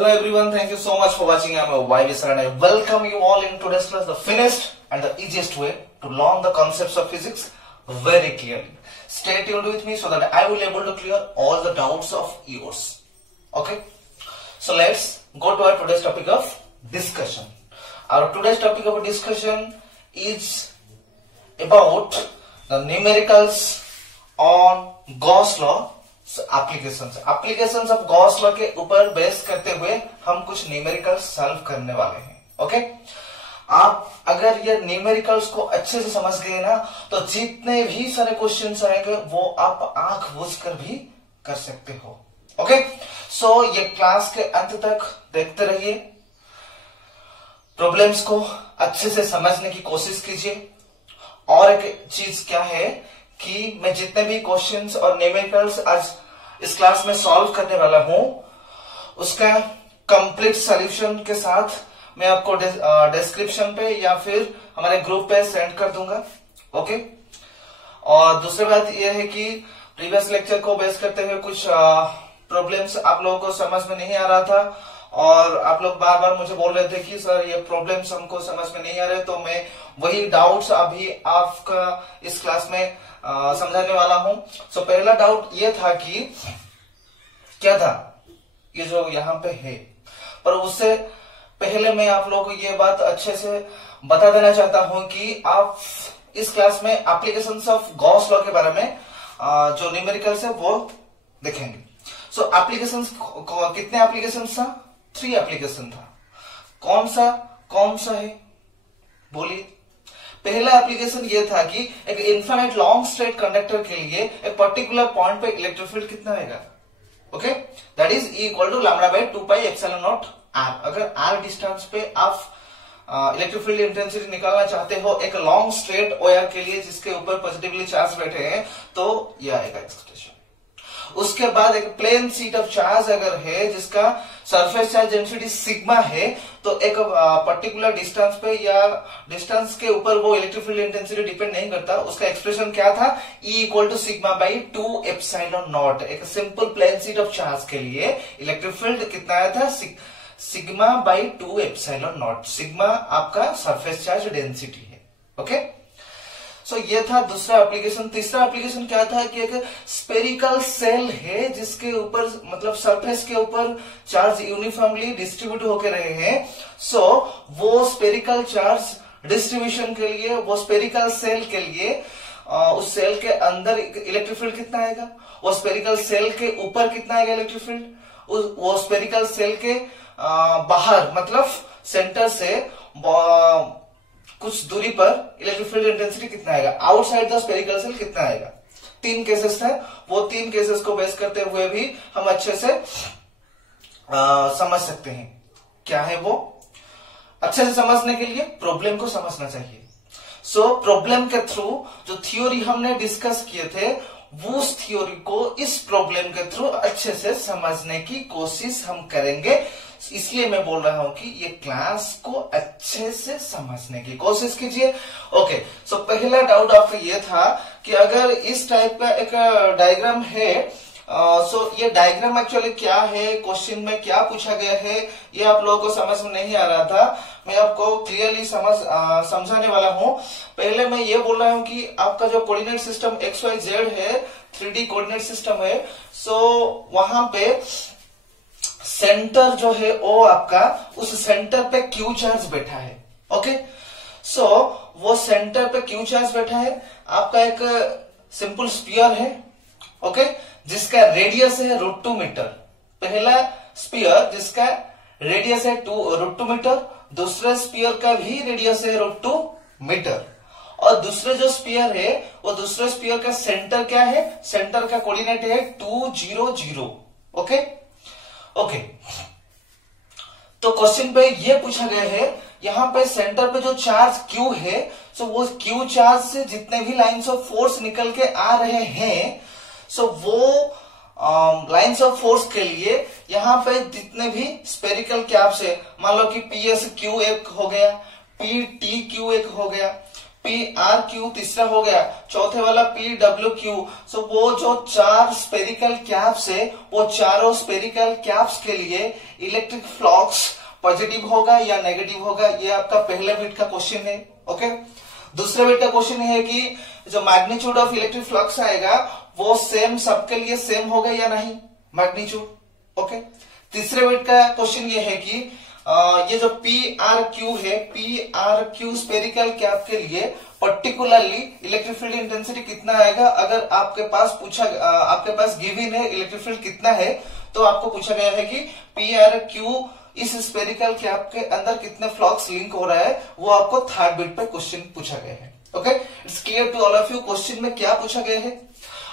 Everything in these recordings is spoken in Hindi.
Hello everyone, thank you so much for watching. I'm YV Sir and I welcome you all in today's class, the finished and the easiest way to learn the concepts of physics very clearly. Stay tuned with me so that I will be able to clear all the doubts of yours. Okay, so let's go to our today's topic of discussion. Our today's topic of discussion is about the numericals on Gauss law applications of Gauss law के ऊपर बेस करते हुए हम कुछ न्यूमेरिकल्स सॉल्व करने वाले हैं. ओके, आप अगर ये न्यूमेरिकल्स को अच्छे से समझ गए ना तो जितने भी सारे क्वेश्चंस आएंगे वो आप आंख बूझ कर भी कर सकते हो. ओके, सो ये क्लास के अंत तक देखते रहिए, प्रॉब्लम्स को अच्छे से समझने की कोशिश कीजिए. और एक चीज क्या है कि मैं जितने भी क्वेश्चंस और न्यूमेरिकल्स आज इस क्लास में सॉल्व करने वाला हूं उसका कंप्लीट सॉल्यूशन के साथ मैं आपको डिस्क्रिप्शन पे या फिर हमारे ग्रुप पे सेंड कर दूंगा. ओके, और दूसरी बात यह है कि प्रीवियस लेक्चर को बेस करते हुए कुछ प्रॉब्लम्स आप लोगों को समझ में नहीं आ रहा था और आप लोग बार बार मुझे बोल रहे थे कि सर ये प्रॉब्लम्स हमको समझ में नहीं आ रहे, तो मैं वही डाउट्स अभी आपका इस क्लास में समझाने वाला हूं. सो पहला डाउट ये था कि क्या था ये जो यहाँ पे है, पर उससे पहले मैं आप लोगों को ये बात अच्छे से बता देना चाहता हूं कि आप इस क्लास में एप्लीकेशंस ऑफ गॉस लॉ के बारे में जो न्यूमेरिकल्स है वो देखेंगे. सो एप्लीकेशंस कितने एप्लीकेशंस था? 3 एप्लीकेशन था. कौन सा है बोलिए. पहला एप्लीकेशन ये था कि एक इनफाइनाइट लॉन्ग स्ट्रेट कंडक्टर के लिए एक पर्टिकुलर पॉइंट पे इलेक्ट्रिक फील्ड कितना आएगा. Okay, that is equal to lambda by 2 pi epsilon naught R. अगर आर डिस्टेंस पे आप इलेक्ट्रिक फील्ड इंटेंसिटी निकालना चाहते हो एक लॉन्ग स्ट्रेट वायर के लिए जिसके ऊपर पॉजिटिवली चार्ज बैठे हैं तो यह आएगा एक्सप्रेशन. उसके बाद एक प्लेन सीट ऑफ चार्ज अगर है जिसका सरफेस चार्ज डेंसिटी सिग्मा है तो एक पर्टिकुलर डिस्टेंस पे या डिस्टेंस के ऊपर वो इलेक्ट्रिक फील्ड इंटेंसिटी डिपेंड नहीं करता. उसका एक्सप्रेशन क्या था? E equal to sigma by 2 epsilon not. एक simple plane sheet of charge के लिए इलेक्ट्रिक फील्ड कितना आया था? Sigma by 2 epsilon not. Sigma आपका सरफेस चार्ज डेंसिटी है. ओके, सो ये था दूसरा एप्लीकेशन. तीसरा एप्लीकेशन क्या था कि एक स्पेरिकल सेल है जिसके ऊपर मतलब सरफेस के ऊपर चार्ज यूनिफॉर्मली डिस्ट्रीब्यूट होकर रहे हैं. सो वो स्पेरिकल चार्ज डिस्ट्रीब्यूशन के लिए वो स्पेरिकल सेल के लिए उस सेल के अंदर इलेक्ट्रिक फील्ड कितना आएगा, वो स्पेरिकल सेल के ऊपर कितना आएगा इलेक्ट्रिक फील्ड, वो स्पेरिकल सेल के बाहर मतलब सेंटर से कुछ दूरी पर इलेक्ट्रिक फील्ड इंटेंसिटी कितना आएगा, आउटसाइड द स्पेरिकल सेल कितना आएगा. 3 केसेस थे. वो 3 केसेस को बेस करते हुए भी हम अच्छे से समझ सकते हैं. क्या है वो? अच्छे से समझने के लिए प्रॉब्लम को समझना चाहिए. सो प्रॉब्लम के थ्रू जो थ्योरी हमने डिस्कस किए थे वो उस थ्योरी को इस प्रॉब्लम के थ्रू अच्छे से समझने की कोशिश हम करेंगे. इसलिए मैं बोल रहा हूं कि ये क्लास को अच्छे से समझने की कोशिश कीजिए. ओके, सो पहला डाउट आपका ये था कि अगर इस टाइप का एक डायग्राम है, सो ये डायग्राम एक्चुअली क्या है, क्वेश्चन में क्या पूछा गया है ये आप लोगों को समझ में नहीं आ रहा था. मैं आपको क्लियरली समझाने वाला हूं. पहले मैं ये बोल रहा हूं कि आपका जो कोऑर्डिनेट सिस्टम XYZ है 3D कोऑर्डिनेट सिस्टम है. सो वहां पे सेंटर जो है वो आपका उस सेंटर पे क्यू चार्ज बैठा है. ओके, सो वो सेंटर पे क्यू चार्ज बैठा है. आपका एक सिंपल स्फीयर है. ओके, जिसका रेडियस है √2 मीटर. पहला स्फीयर जिसका रेडियस है √2 मीटर, दूसरे स्फीयर का भी रेडियस है √2 मीटर. और दूसरे जो स्फीयर है वो दूसरे स्फीयर का सेंटर क्या है? सेंटर का कोऑर्डिनेट है 2 0 0. ओके, तो क्वेश्चन पे ये पूछा गया है यहाँ पे सेंटर पे जो चार्ज Q है, सो वो Q चार्ज से जितने भी लाइंस ऑफ फोर्स निकल के आ रहे हैं, सो वो लाइंस ऑफ फोर्स के लिए यहाँ पे जितने भी स्पेरिकल कैप्स है, मान लो कि PS Q एक हो गया, PT Q एक हो गया, पी आर क्यू तीसरा हो गया, चौथे वाला पी डब्ल्यू क्यू। सो वो जो 4 स्पेरिकल कैप्स है, वो चारों स्पेरिकल कैप्स के लिए इलेक्ट्रिक फ्लक्स पॉजिटिव होगा या नेगेटिव होगा, ये आपका पहले बिट का क्वेश्चन है। ओके, दूसरे बिट का क्वेश्चन है कि जो मैग्नीट्यूड ऑफ इलेक्ट्रिक फ्लक्स आएगा वो सेम सबके लिए सेम होगा या नहीं, मैग्नीट्यूड। ओके, तीसरे बिट का क्वेश्चन ये है कि ये जो पी आर क्यू है, P R Q spherical cap के लिए पर्टिकुलरली इलेक्ट्रिक फील्ड इंटेंसिटी कितना आएगा। अगर आपके पास गिवन है इलेक्ट्रिक फील्ड कितना है, तो आपको पूछा गया है कि पी आर क्यू इस स्पेरिकल कैप के अंदर कितने फ्लक्स लिंक हो रहा है, वो आपको थर्ड बिट पे क्वेश्चन पूछा गया है। Okay, it's clear to all of you question में क्या पूछा गया है।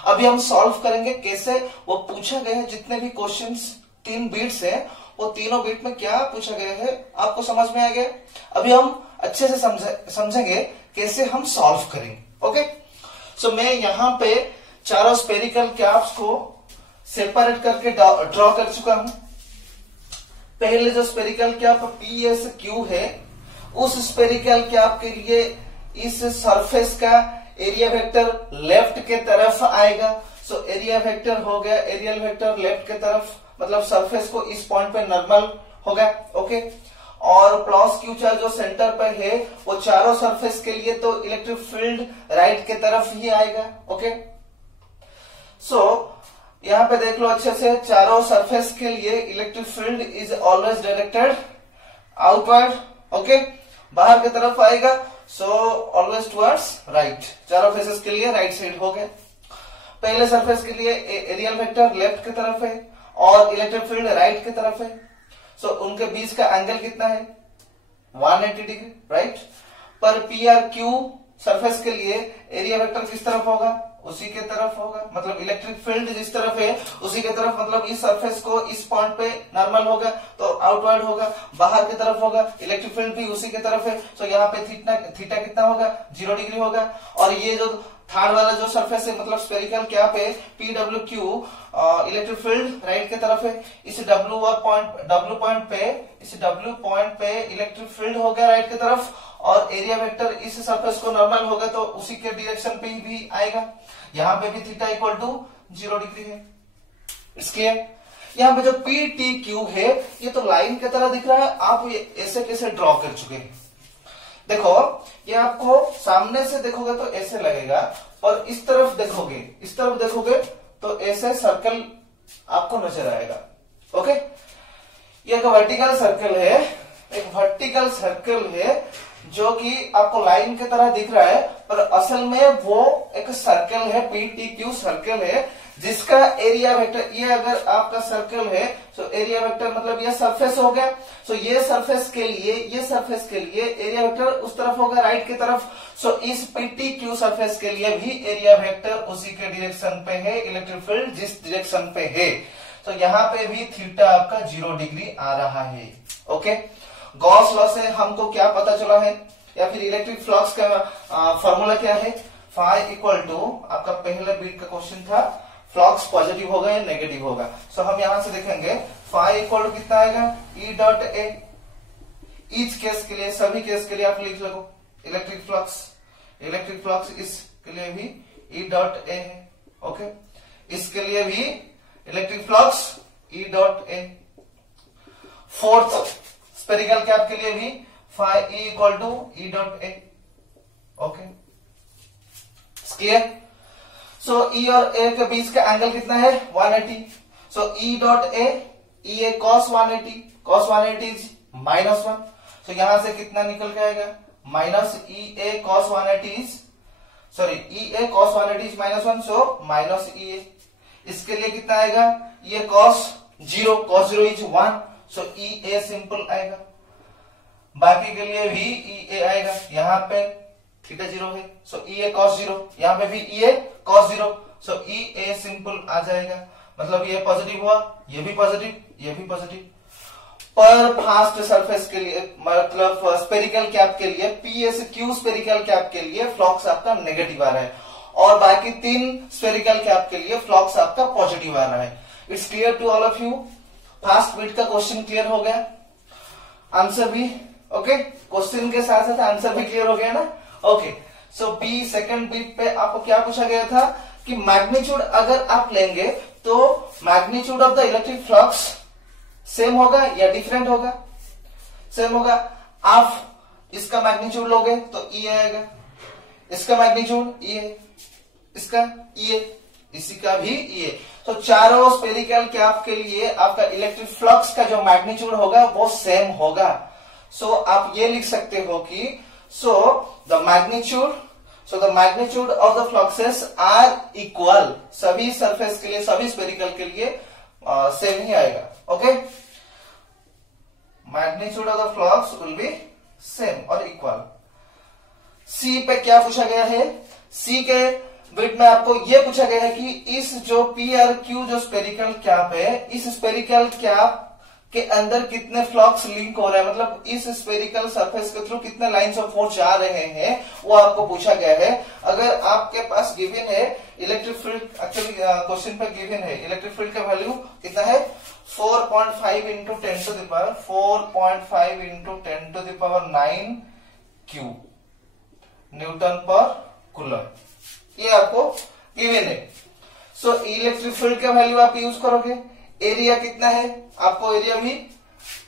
अभी हम सॉल्व करेंगे कैसे वो पूछा गया है। जितने भी क्वेश्चंस 3 बिट्स है, वो तीनों बिट में क्या पूछा गया है आपको समझ में आ गया। अभी हम अच्छे से समझेंगे कैसे हम सॉल्व करेंगे। ओके, सो मैं यहाँ पे चारों स्पेरिकल कैप्स को सेपरेट करके ड्रॉ कर चुका हूं। पहले जो spherical cap P S Q है, उस स्पेरिकल कैप के लिए इस सरफेस का एरिया वेक्टर लेफ्ट के तरफ आएगा। सो एरिया वेक्टर हो गया, एरियल वेक्टर लेफ्ट के तरफ, मतलब सरफेस को इस पॉइंट पे नॉर्मल होगा। ओके, और प्लस क्यू चार्ज जो सेंटर पे है, वो चारों सरफेस के लिए तो इलेक्ट्रिक फील्ड राइट के तरफ ही आएगा। ओके, सो यहाँ पे देख लो अच्छे से, चारों सरफेस के लिए electric field is always directed outward. Okay, बाहर की तरफ आएगा, सो ऑलवेज टुवर्ड्स राइट। चारों फेसेस के लिए राइट साइड हो गए। पहले सरफेस के लिए एरियल वेक्टर लेफ्ट की तरफ है और इलेक्ट्रिक फील्ड राइट की तरफ है। सो उनके बीच का एंगल कितना है, 180 डिग्री, राइट। पर पी आर क्यू सरफेस के लिए एरिया वेक्टर किस तरफ होगा, उसी के तरफ होगा, मतलब इलेक्ट्रिक फील्ड जिस तरफ है उसी के तरफ, मतलब इस सरफेस को इस पॉइंट पे नॉर्मल होगा तो आउटवर्ड होगा, बाहर की तरफ होगा, इलेक्ट्रिक फील्ड भी उसी के तरफ है। सो यहाँ पे थीटा कितना होगा, 0 डिग्री होगा। और ये जो थर्ड वाला जो सरफेस है, मतलब स्पेरिकल कैप है P W Q, electric field right के तरफ है। इस डब्ल्यू पॉइंट पे इलेक्ट्रिक फील्ड हो गया राइट की तरफ, और एरिया वेक्टर इस सरफेस को नॉर्मल होगा तो उसी के डायरेक्शन पे ही भी आएगा। यहाँ पे भी थीटा इक्वल टू 0 डिग्री है। It's clear. यहाँ पे जो पी टी क्यू है, ये तो लाइन की तरह दिख रहा है, आप ये ऐसे कैसे ड्रॉ कर चुके हैं। देखो, ये आपको सामने से देखोगे तो ऐसे लगेगा, और इस तरफ देखोगे तो ऐसे सर्कल आपको नजर आएगा। ओके, ये एक वर्टिकल सर्कल है, जो कि आपको लाइन की तरह दिख रहा है, पर असल में वो एक सर्कल है, पी टी क्यू सर्कल है, जिसका एरिया वेक्टर, ये अगर आपका सर्कल है तो एरिया वेक्टर मतलब ये सरफेस हो गया। सो ये सरफेस के लिए एरिया वेक्टर उस तरफ होगा राइट की तरफ। सो इस पीटी क्यू सरफेस के लिए भी एरिया वेक्टर उसी के डायरेक्शन पे है, इलेक्ट्रिक फील्ड जिस डायरेक्शन पे है। तो यहाँ पे भी थीटा आपका 0 डिग्री आ रहा है। ओके, गॉस लॉ से हमको क्या पता चला है, या फिर इलेक्ट्रिक फ्लक्स का फॉर्मूला क्या है, फाई इक्वल टू, आपका पहले बीट का क्वेश्चन था, फ्लक्स पॉजिटिव होगा या नेगेटिव होगा। सो हम यहां से देखेंगे फाई इक्वल टू कितना आएगा, ई डॉट ए। ईच केस के लिए, सभी केस के लिए आप लिख लो इलेक्ट्रिक फ्लक्स इसके लिए भी ई डॉट ए है। ओके, इसके लिए भी electric flux E dot A. Fourth spherical cap के लिए भी phi E equal to E dot A. Okay, clear. So E और ए के बीच का एंगल कितना है, 180। So E dot A, E A cos 180 is -1। So यहां से कितना निकल के आएगा, minus E A cos 180 is, sorry, E A cos 180 is -1, so minus E A. इसके लिए कितना आएगा, ये cos 0 is 1, so E a simple आएगा। बाकी के लिए भी ई ए आएगा, यहाँ पे थीटा 0 है, सो ई ए cos 0, यहाँ पे भी ई ए cos 0, so E a simple आ जाएगा। मतलब ये पॉजिटिव हुआ, ये भी पॉजिटिव। पर फास्ट सरफेस के लिए, मतलब स्पेरिकल कैप के लिए, पीएस क्यू स्पेरिकल कैप के लिए फ्लक्स आपका नेगेटिव आ रहा है, और बाकी 3 स्पेरिकल कैप के लिए फ्लक्स आपका पॉजिटिव आ रहा है। It's clear to all of you. First bit का क्वेश्चन क्लियर हो गया, आंसर भी ओके, क्वेश्चन के साथ साथ आंसर भी क्लियर हो गया ना। ओके, सो बी सेकंड बिट पे आपको क्या पूछा गया था कि मैग्नीट्यूड अगर आप लेंगे तो magnitude of the electric flux same होगा या डिफरेंट होगा? सेम होगा। आप इसका मैग्नीट्यूड लोगे तो ई आएगा, इसका मैग्नीट्यूड ई है, इसका ई है, इसी का भी ई है। तो चारों स्पेरिकल कैप के लिए आपका इलेक्ट्रिक फ्लक्स का जो मैग्नीट्यूड होगा वो सेम होगा। सो आप ये लिख सकते हो कि the magnitude of the fluxes are equal. सभी सरफेस के लिए, सभी स्पेरिकल के लिए सेम ही आएगा। Okay, magnitude of the flux will be same और इक्वल। सी पे क्या पूछा गया है? सी के बिट में आपको यह पूछा गया है कि इस जो पी और क्यू जो स्पेरिकल कैप है, इस स्पेरिकल कैप के अंदर कितने फ्लक्स लिंक हो रहे हैं, मतलब इस स्पेरिकल सरफेस के थ्रू कितने लाइंस ऑफ फोर्स जा रहे हैं, वो आपको पूछा गया है। अगर आपके पास गिवन है इलेक्ट्रिक फील्ड, एक्चुअली क्वेश्चन पे गिवन है इलेक्ट्रिक फील्ड का वैल्यू कितना है 4.5 into 10 to the power 4.5 into 10 to the power 9 Q newton per coulomb, ये आपको गिवन है। सो इलेक्ट्रिक फील्ड का वैल्यू आप यूज करोगे। एरिया कितना है, आपको एरिया भी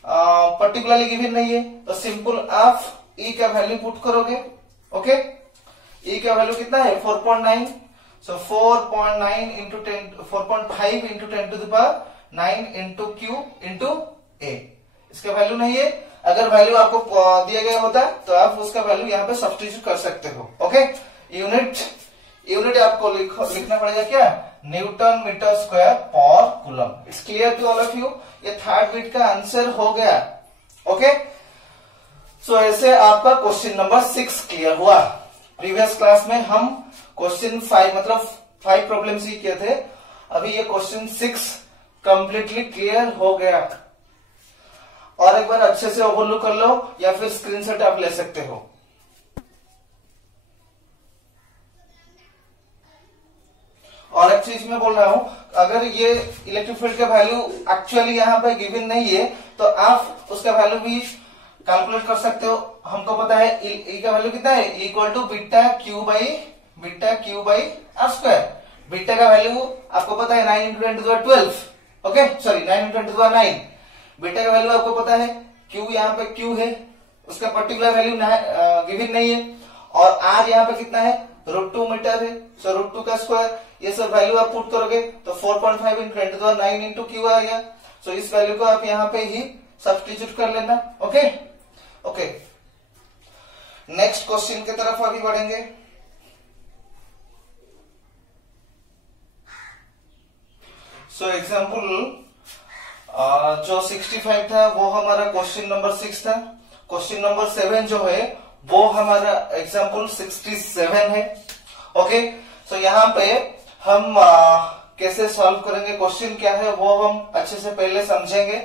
पर्टिकुलरली गिवन नहीं है, तो सिंपल आप ई का वैल्यू पुट करोगे। ओके, ई का वैल्यू कितना है 4.9, so 4.9 into 10, 4.5 into 10 to the power 9 into Q into A. इसका वैल्यू नहीं है, अगर वैल्यू आपको दिया गया होता तो आप उसका वैल्यू यहाँ पे सब्स्टिट्यूट कर सकते हो। ओके, यूनिट आपको लिखना पड़ेगा क्या, newton metre square per coulomb. It's clear to all of you? ये थर्ड बिट का आंसर हो गया। ओके, सो ऐसे आपका क्वेश्चन नंबर 6 क्लियर हुआ। प्रीवियस क्लास में हम क्वेश्चन 5 मतलब 5 प्रॉब्लम्स ही किए थे, अभी ये क्वेश्चन 6 कंप्लीटली क्लियर हो गया। और एक बार अच्छे से ओवरलुक कर लो या फिर स्क्रीनशॉट आप ले सकते हो। और एक चीज मैं बोल रहा हूं, अगर ये इलेक्ट्रिक फील्ड का वैल्यू एक्चुअली यहाँ पे गिवन नहीं है तो आप उसका वैल्यू भी कैलकुलेट कर सकते हो। हमको पता है ई का वैल्यू कितना है, equal to beta Q by R square. Beta का वैल्यू आपको पता है 9 into 10 to the power 12, okay sorry 9 into 10 to the power 9। Beta का वैल्यू आपको पता है, क्यू यहाँ पे क्यू है, उसका पर्टिकुलर वैल्यू गिवन नहीं है, और आर यहाँ पे कितना है √2 मीटर है, सो √2 का स्क्वायर। ये सब वैल्यू आप पुट करोगे तो 4.5 into 10 to the power 9 into Q आ गया। सो इस वैल्यू को आप यहाँ पे ही सब्स्टिट्यूट कर लेना। ओके ओके, नेक्स्ट क्वेश्चन की तरफ अभी बढ़ेंगे। सो एग्जाम्पल जो 65 था वो हमारा क्वेश्चन नंबर 6 था। क्वेश्चन नंबर 7 जो है वो हमारा एग्जाम्पल 67 है। ओके, सो यहाँ पे हम कैसे सॉल्व करेंगे, क्वेश्चन क्या है वो हम अच्छे से पहले समझेंगे।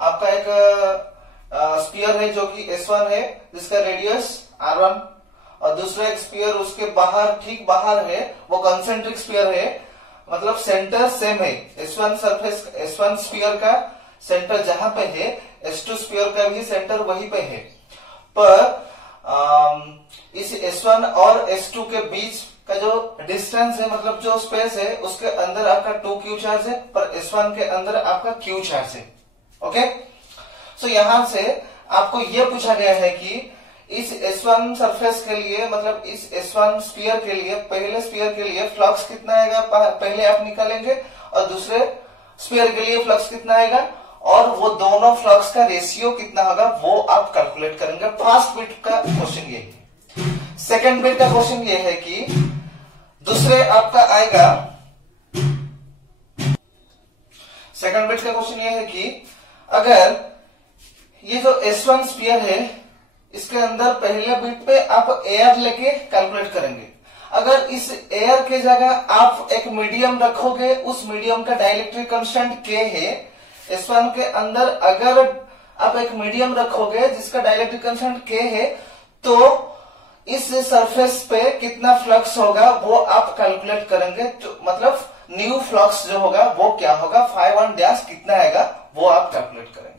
आपका एक स्फीयर है जो कि S1 है, जिसका रेडियस R1, और दूसरा एक स्फीयर उसके बाहर ठीक बाहर है, वो कंसेंट्रिक स्फीयर है, मतलब सेंटर सेम है। S1 सरफेस, S1 स्फीयर का सेंटर जहां पे है, S2 स्फीयर का भी सेंटर वहीं पे है। पर इस S1 और S2 के बीच का जो डिस्टेंस है, मतलब जो स्पेस है, उसके अंदर आपका 2q चार्ज है, पर S1 के अंदर आपका q चार्ज है। ओके, सो यहां से आपको यह पूछा गया है कि इस S1 सरफेस के लिए, मतलब इस S1 स्फीयर के लिए, पहले स्फीयर के लिए फ्लक्स कितना आएगा पहले आप निकालेंगे, और दूसरे स्फीयर के लिए फ्लक्स कितना आएगा, और वो दोनों फ्लक्स का रेशियो कितना होगा वो आप कैलकुलेट करेंगे। फर्स्ट बिट का क्वेश्चन ये है। सेकेंड बिट का क्वेश्चन ये है कि दूसरे आपका आएगा, सेकेंड बिट का क्वेश्चन ये है कि अगर ये जो S1 स्फीयर है, इसके अंदर पहले बिट पे आप एयर लेके कैलकुलेट करेंगे। अगर इस एयर के जगह आप एक मीडियम रखोगे, उस मीडियम का डाइलेक्ट्रिक कांस्टेंट K है, S1 के अंदर अगर आप एक मीडियम रखोगे जिसका डाइलेक्ट्रिक कांस्टेंट K है, तो इस सरफेस पे कितना फ्लक्स होगा वो आप कैलकुलेट करेंगे। तो मतलब न्यू फ्लक्स जो होगा वो क्या होगा, φ1 कितना आएगा वो आप कैलकुलेट करेंगे।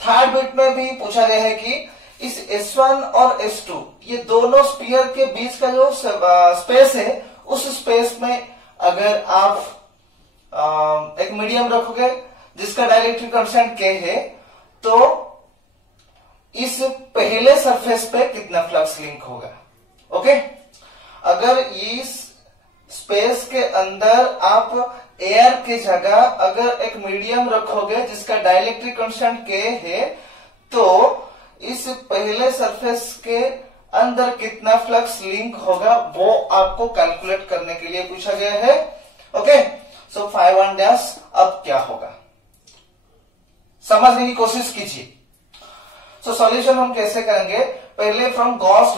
थर्ड बिट में भी पूछा गया है कि इस S1 और S2 ये दोनों स्पीयर के बीच का जो स्पेस है, उस स्पेस में अगर आप एक मीडियम रखोगे जिसका डाइलेक्ट्रिक कांस्टेंट K है, तो इस पहले सरफेस पे कितना फ्लक्स लिंक होगा। ओके, अगर इस स्पेस के अंदर आप एयर की जगह अगर एक मीडियम रखोगे जिसका डाइलेक्ट्रिक कांस्टेंट K है, तो इस पहले सरफेस के अंदर कितना फ्लक्स लिंक होगा वो आपको कैलकुलेट करने के लिए पूछा गया है। ओके, सो 5(1) अब क्या होगा समझने की कोशिश कीजिए। सो सॉल्यूशन हम कैसे करेंगे, पहले फ्रॉम गॉस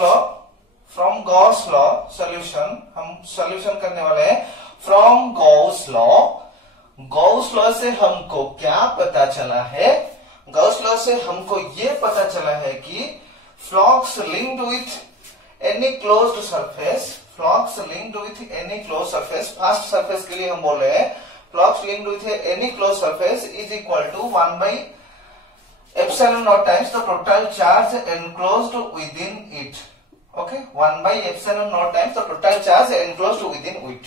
लॉ सॉल्यूशन हम सॉल्यूशन करने वाले हैं। फ्रॉम गॉस लॉ से हमको क्या पता चला है, गॉस लॉ से हमको ये पता चला है कि flux linked with any closed surface, first surface के लिए हम बोल रहे हैं, flux linked with any closed surface is equal to 1/ε0 times the total charge enclosed within it. Okay, 1/ε0 times the total charge enclosed within it.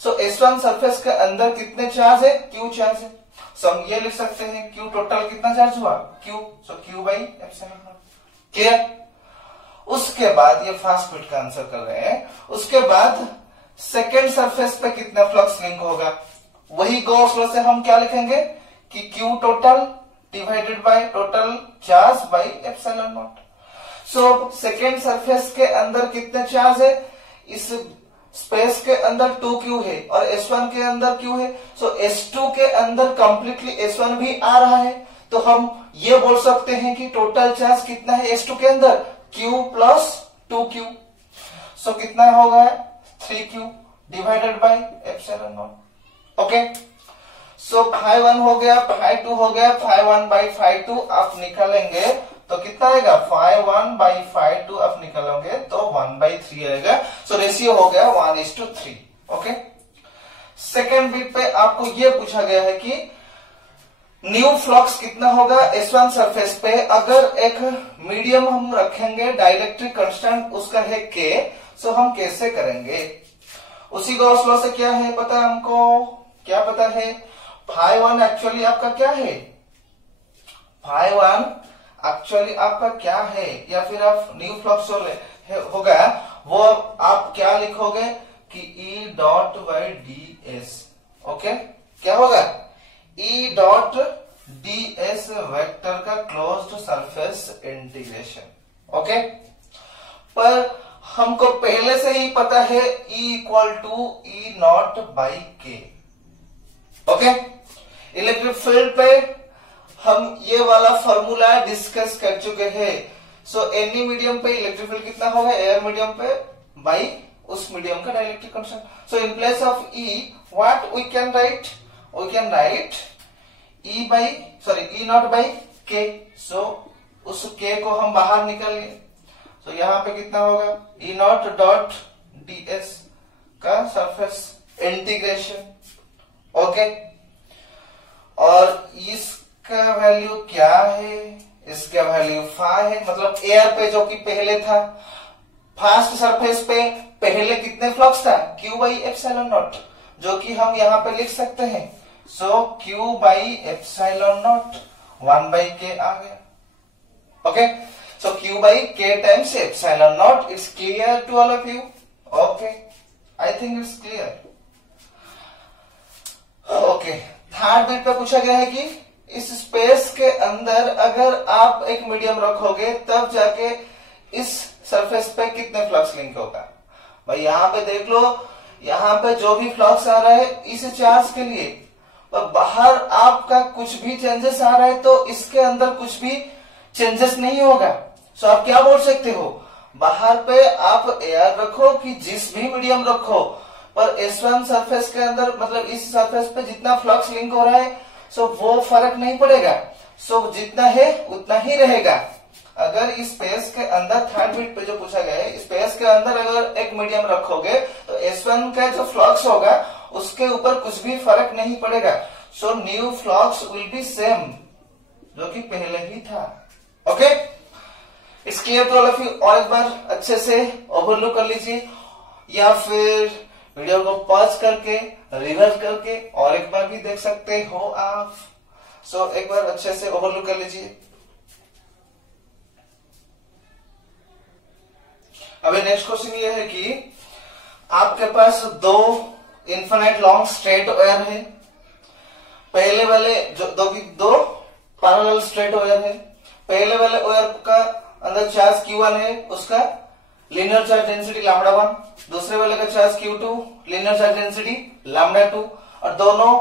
So S1 surface के अंदर कितने चार्ज है, Q चार्ज है। सो हम ये लिख सकते हैं Q टोटल कितना चार्ज हुआ, Q, सो Q/ε0। क्लियर। उसके बाद ये फास्ट बिट का आंसर कर रहे हैं, उसके बाद सेकेंड सरफेस पे कितना फ्लक्स लिंक होगा, वही गॉस लॉ से हम क्या लिखेंगे कि Q total divided by total charge by ε0। So second surface के अंदर कितने चार्ज है, इस स्पेस के अंदर 2Q है और S1 के अंदर Q है। सो S2 के अंदर कंप्लीटली S1 भी आ रहा है, तो हम ये बोल सकते हैं कि टोटल चार्ज कितना है S2 के अंदर, Q प्लस 2Q। सो कितना होगा 3Q डिवाइडेड बाय ε0। ओके, सो 5(1) हो गया, 5(2) हो गया, 5(1)/5(2) आप निकालेंगे तो कितना आएगा, 5(1)/5(2) आप निकालोगे तो 1/3 आएगा। सो रेशियो हो गया 1:3। ओके, सेकेंड बिट पे आपको ये पूछा गया है कि न्यू फ्लक्स कितना होगा S1 सरफेस पे अगर एक मीडियम हम रखेंगे, डाइलेक्ट्रिक कांस्टेंट उसका है K। सो हम कैसे करेंगे, उसी गॉस लॉ से क्या है पता है हमको, क्या पता है, 5(1) एक्चुअली आपका क्या है, 5(1) एक्चुअली आपका क्या है, या फिर आप न्यू फ्लक्स होगा वो आप क्या लिखोगे कि E.ds। ओके, क्या होगा, E.ds वेक्टर का क्लोज्ड सरफेस इंटीग्रेशन। ओके, पर हमको पहले से ही पता है E=E0/K। ओके, इलेक्ट्रिक फील्ड पे हम ये वाला फॉर्मूला डिस्कस कर चुके हैं। सो एनी मीडियम पे इलेक्ट्रिक फील्ड कितना होगा, एयर मीडियम पे बाई उस मीडियम का dielectric constant. So in place of E what we can write, E0/K। So उस K को हम बाहर निकालिए, सो यहाँ पे कितना होगा, E0.ds का सरफेस इंटीग्रेशन। ओके, और इसका वैल्यू क्या है, इसका वैल्यू 5 है, मतलब एयर पे जो कि पहले था, फास्ट सरफेस पे पहले कितने फ्लक्स था, Q/ε0, जो कि हम यहाँ पे लिख सकते हैं। सो Q/ε0 1/K आ गया। Okay, so Q/K times ε0, it's clear to all of you. Okay, I think it's clear. Okay, third bit पे पूछा गया है कि इस स्पेस के अंदर अगर आप एक मीडियम रखोगे तब जाके इस सरफेस पे कितने फ्लक्स लिंक होगा। भाई यहाँ पे देख लो, यहाँ पे जो भी फ्लक्स आ रहा है इस चार्ज के लिए, और बाहर आपका कुछ भी चेंजेस आ रहा है तो इसके अंदर कुछ भी चेंजेस नहीं होगा। सो आप क्या बोल सकते हो, बाहर पे आप एयर रखो कि जिस भी मीडियम रखो, पर S1 सरफेस के अंदर मतलब इस सरफेस पे जितना फ्लक्स लिंक हो रहा है, सो वो फर्क नहीं पड़ेगा। सो जितना है उतना ही रहेगा। अगर इस स्पेस के अंदर, थर्ड बिट पे जो पूछा गया है, स्पेस के अंदर अगर एक मीडियम रखोगे तो S1 का जो फ्लक्स होगा उसके ऊपर कुछ भी फर्क नहीं पड़ेगा। So new flux will be same, जो कि पहले ही था। Okay, it's clear to all of you? और एक बार अच्छे से ओवरलुक कर लीजिए या फिर वीडियो को पॉज करके रिवर्स करके और एक बार भी देख सकते हो आप। सो एक बार अच्छे से ओवरलुक कर लीजिए। अभी नेक्स्ट क्वेश्चन ये है कि आपके पास दो इन्फिनिट लॉन्ग स्ट्रेट वायर है। पहले वाले जो दो पैरेलल स्ट्रेट वायर है। पहले वाले वायर का अंदर चार्ज Q1 है, उसका लीनियर चार्ज डेंसिटी λ1। दूसरे वाले का charge Q2, linear charge density λ2। और दोनों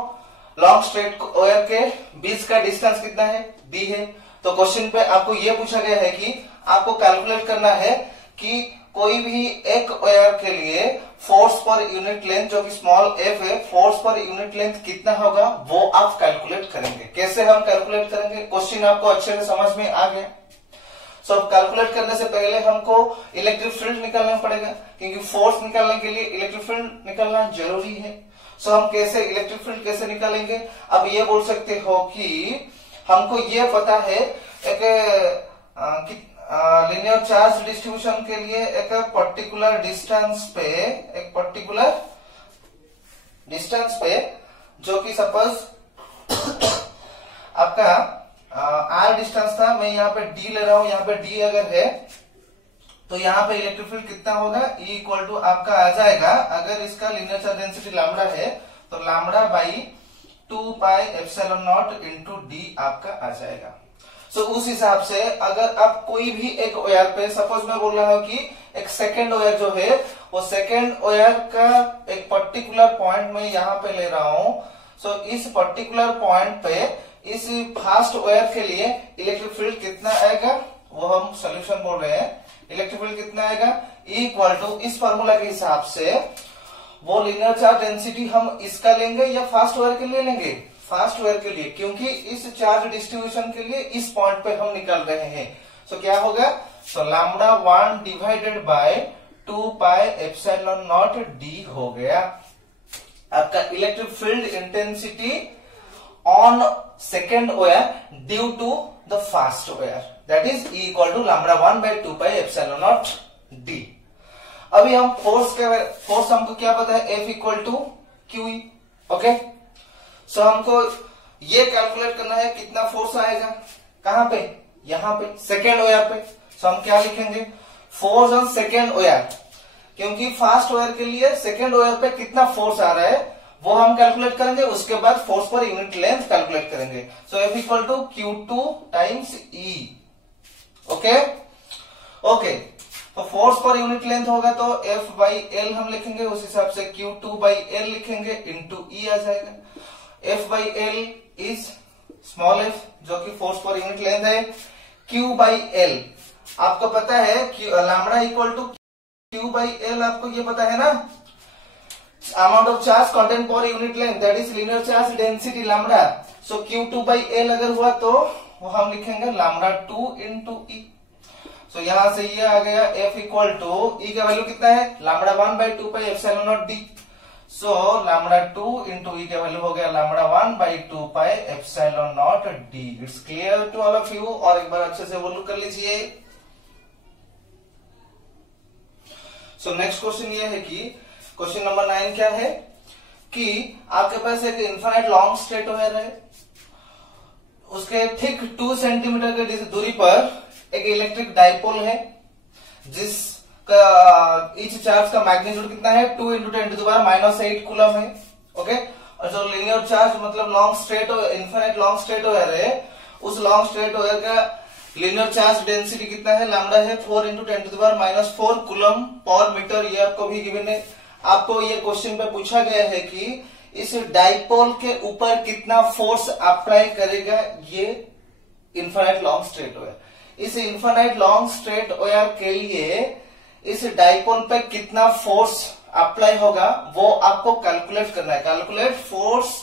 लॉन्ग स्ट्रेट वायर के बीच का डिस्टेंस कितना है? D है। तो क्वेश्चन पे आपको ये पूछा गया है कि आपको कैलकुलेट करना है कि कोई भी एक वायर के लिए फोर्स पर यूनिट लेंथ जो कि स्मॉल f है, फोर्स पर यूनिट लेंथ कितना होगा वो आप कैलकुलेट करेंगे। कैसे हम कैलकुलेट करेंगे? क्वेश्चन आपको अच्छे से समझ में आ गया। सो कैलकुलेट करने से पहले हमको इलेक्ट्रिक फील्ड निकालना पड़ेगा, क्योंकि फोर्स निकालने के लिए इलेक्ट्रिक फील्ड निकालना जरूरी है। सो हम कैसे इलेक्ट्रिक फील्ड कैसे निकालेंगे? अब ये बोल सकते हो कि हमको ये पता है एक लीनियर चार्ज डिस्ट्रीब्यूशन के लिए एक पर्टिकुलर डिस्टेंस पे जो कि सपोज आपका आर डिस्टेंस था, मैं यहाँ पे डी ले रहा हूं। यहाँ पे डी अगर है तो यहाँ पे इलेक्ट्रिक फील्ड कितना होगा? E इक्वल टू आपका आ जाएगा, अगर इसका लीनियर चार्ज डेंसिटी लैम्बडा है तो lambda by 2 pi epsilon naught into D आपका आ जाएगा। सो उस हिसाब से अगर आप कोई भी एक वायर पे, सपोज मैं बोल रहा हूं कि एक सेकेंड वायर जो है वो सेकेंड वायर का एक पर्टिकुलर पॉइंट में यहाँ पे ले रहा हूं। सो इस पर्टिकुलर पॉइंट पे इस फास्ट वायर के लिए इलेक्ट्रिक फील्ड कितना आएगा वो हम सोल्यूशन बोल रहे हैं। इलेक्ट्रिक फील्ड कितना आएगा? E इक्वल टू इस फॉर्मूला के हिसाब से वो लीनियर चार्ज डेंसिटी हम इसका लेंगे या फास्ट वायर के लिए लेंगे? फास्ट वायर के लिए, क्योंकि इस चार्ज डिस्ट्रीब्यूशन के लिए इस पॉइंट पे हम निकल रहे हैं। सो क्या होगा? सो λ1 divided by 2 pi epsilon naught D हो गया आपका electric field intensity on second wire due to the first wire, that is E equal to λ1 by 2 pi epsilon naught D. अभी हम फोर्स हमको क्या पता है? F equal to QE। Okay, so हमको ये कैलकुलेट करना है कितना फोर्स आएगा, कहां पे? यहां पे सेकेंड वायर पे। सो हम क्या लिखेंगे? फोर्स ऑन सेकेंड वायर, क्योंकि फास्ट वायर के लिए सेकेंड वायर पे कितना फोर्स आ रहा है वो हम कैलकुलेट करेंगे, उसके बाद force per unit length calculate करेंगे। So F equal to Q2 times E। Okay, तो फोर्स पर यूनिट लेंथ होगा तो F बाई L हम लिखेंगे, उस हिसाब से Q2 बाई L लिखेंगे इंटू E आ जाएगा। F by L is small f जो कि फोर्स पर यूनिट लेंथ है। Q बाई L आपको पता है कि lambda equal to Q by L, आपको ये पता है ना, amount of charge content per unit length, that is linear charge density lambda. So Q2 by L अगर हुआ तो वो हम लिखेंगे λ2 इंटू E। सो यहां से ये आ गया F इक्वल टू E का वैल्यू कितना है? λ1 by 2 pi epsilon naught D. So λ2 into E का वैल्यू हो गया λ1 by 2 pi epsilon naught D. It's clear to all of you? और एक बार अच्छे से ओवरलुक कर लीजिए। सो नेक्स्ट क्वेश्चन ये है कि क्वेश्चन नंबर 9 क्या है कि आपके पास एक इन्फिनिट लॉन्ग स्ट्रेट वायर है, उसके ठीक 2 सेंटीमीटर की दूरी पर एक इलेक्ट्रिक डाइपोल है जिसका ईच चार्ज का मैग्नीट्यूड कितना है? 2 इंटू 10⁻⁸ कूलम है। ओके, और जो लीनियर चार्ज मतलब long straight infinite long straight wire है, उस लॉन्ग स्ट्रेट वायर का लीनियर चार्ज डेंसिटी कितना है? लैम्बडा है 4 इंटू 10⁻⁴ कूलम पर मीटर। ये आपको भी गिवन है। आपको ये क्वेश्चन पे पूछा गया है कि इस डाइपोल के ऊपर कितना फोर्स अप्लाई करेगा ये इन्फिनिट लॉन्ग स्ट्रेट वायर। इस इन्फिनिट लॉन्ग स्ट्रेट वायर के लिए इस डाइपोल पे कितना फोर्स अप्लाई होगा वो आपको कैलकुलेट करना है। Calculate force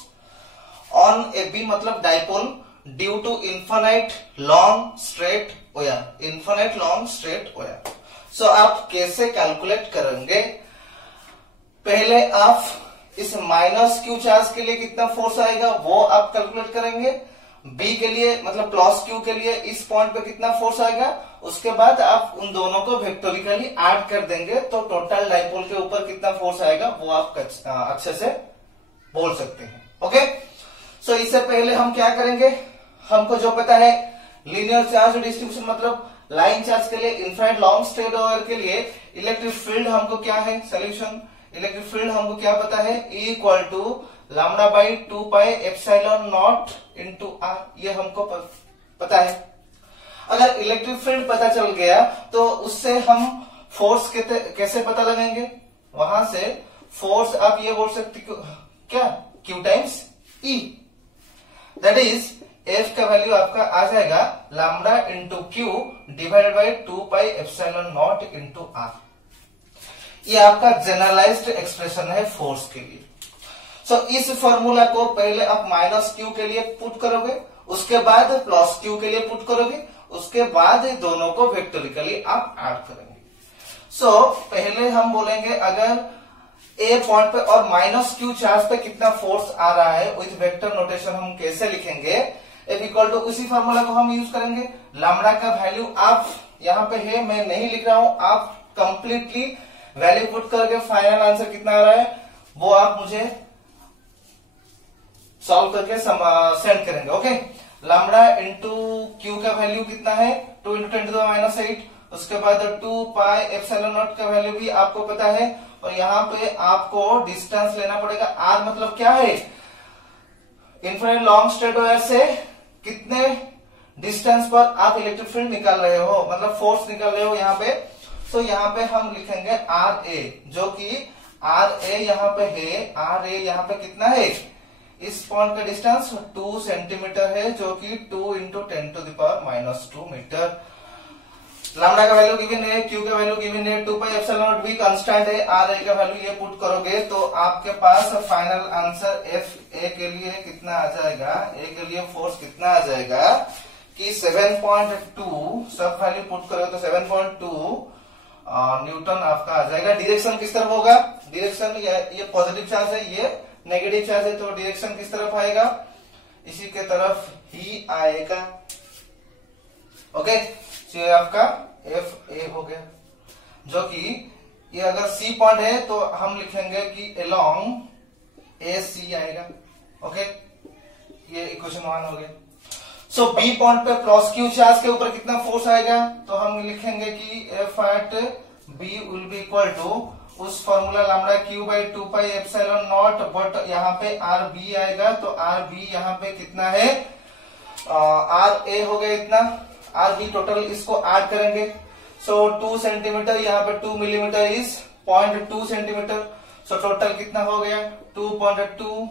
on A B मतलब dipole due to infinite long straight wire. Infinite long straight wire. So आप कैसे कैलकुलेट करेंगे? पहले आप इस माइनस क्यू चार्ज के लिए कितना फोर्स आएगा वो आप कैलकुलेट करेंगे। बी के लिए मतलब प्लस क्यू के लिए इस पॉइंट पे कितना फोर्स आएगा, उसके बाद आप उन दोनों को वेक्टोरिकली ऐड कर देंगे तो टोटल डाइपोल के ऊपर कितना फोर्स आएगा वो आप अच्छे से बोल सकते हैं। ओके, सो इससे पहले हम क्या करेंगे, हमको जो पता है लीनियर चार्ज डिस्ट्रीब्यूशन मतलब लाइन चार्ज के लिए इनफाइनाइट लॉन्ग स्ट्रेट वायर के लिए इलेक्ट्रिक फील्ड हमको क्या है, सोल्यूशन इलेक्ट्रिक फील्ड हमको क्या पता है, E equal to lambda by 2 pi epsilon naught into R, ये हमको पता है। अगर इलेक्ट्रिक फील्ड पता चल गया तो उससे हम फोर्स कैसे पता लगाएंगे, वहां से फोर्स आप ये बोल सकते क्या, Q times E, that is F का वैल्यू आपका आ जाएगा lambda into Q divided by 2 pi epsilon naught into R. ये आपका जनरलाइज्ड एक्सप्रेशन है फोर्स के लिए। सो इस फॉर्मूला को पहले आप माइनस क्यू के लिए पुट करोगे, उसके बाद प्लस क्यू के लिए पुट करोगे, उसके बाद दोनों को वेक्टोरिकली आप ऐड करेंगे। सो पहले हम बोलेंगे अगर ए पॉइंट पे और माइनस क्यू चार्ज पे कितना फोर्स आ रहा है, विथ वेक्टर नोटेशन हम कैसे लिखेंगे, F इक्वल टू उसी फॉर्मूला को हम यूज करेंगे। लैम्डा का वैल्यू आप यहाँ पे है, मैं नहीं लिख रहा हूं, आप कंप्लीटली वैल्यू पुट करके फाइनल आंसर कितना आ रहा है वो आप मुझे सॉल्व करके सेंड करेंगे। ओके, लैम्डा इंटू क्यू का वैल्यू कितना है 2 इंटू 10 टू द माइनस 8, उसके बाद 2 पाई एप्सिलॉन नॉट का वैल्यू भी आपको पता है, और यहाँ पे आपको डिस्टेंस लेना पड़ेगा। आर मतलब क्या है, इनफाइनाइट लॉन्ग स्ट्रेट वायर से कितने डिस्टेंस पर आप इलेक्ट्रिक फील्ड निकाल रहे हो, मतलब फोर्स निकाल रहे हो यहाँ पे। तो यहाँ पे हम लिखेंगे आर ए, जो कि आर ए यहाँ पे है, आर ए यहाँ पे कितना है, इस पॉइंट का डिस्टेंस 2 सेंटीमीटर है, जो कि 2 into 10 to the power minus 2 metre. Lambda का वैल्यू गिवन है, क्यू का वैल्यू गिवन है, 2 पाई एप्सिलॉन नॉट भी कांस्टेंट है, आर ए का वैल्यू ये पुट करोगे तो आपके पास फाइनल आंसर एफ ए के लिए कितना आ जाएगा, ए के लिए फोर्स कितना आ जाएगा कि 7.2, सब वैल्यू पुट करोगे तो 7.2 न्यूटन आपका आ जाएगा। डायरेक्शन किस तरफ होगा, डायरेक्शन ये पॉजिटिव चार्ज है, ये नेगेटिव चार्ज है, तो डायरेक्शन किस तरफ आएगा, इसी के तरफ ही आएगा। ओके, तो ये आपका एफ ए हो गया, जो कि ये अगर सी पॉइंट है तो हम लिखेंगे कि अलोंग ए सी आएगा। ओके, ये इक्वेशन 1 हो गया। सो बी पॉइंट पे प्लस क्यू चार्ज के ऊपर कितना फोर्स आएगा, तो हम लिखेंगे कि F at B will be equal to उस formula lambda Q by 2 pi epsilon naught, but यहाँ पे आर बी आएगा, तो आर बी यहाँ पे कितना है, आर ए हो गया इतना, आर बी टोटल इसको ऐड करेंगे। सो 2 सेंटीमीटर यहाँ पे 2 millimetre is 0.2 centimetre, so total कितना हो गया 2.2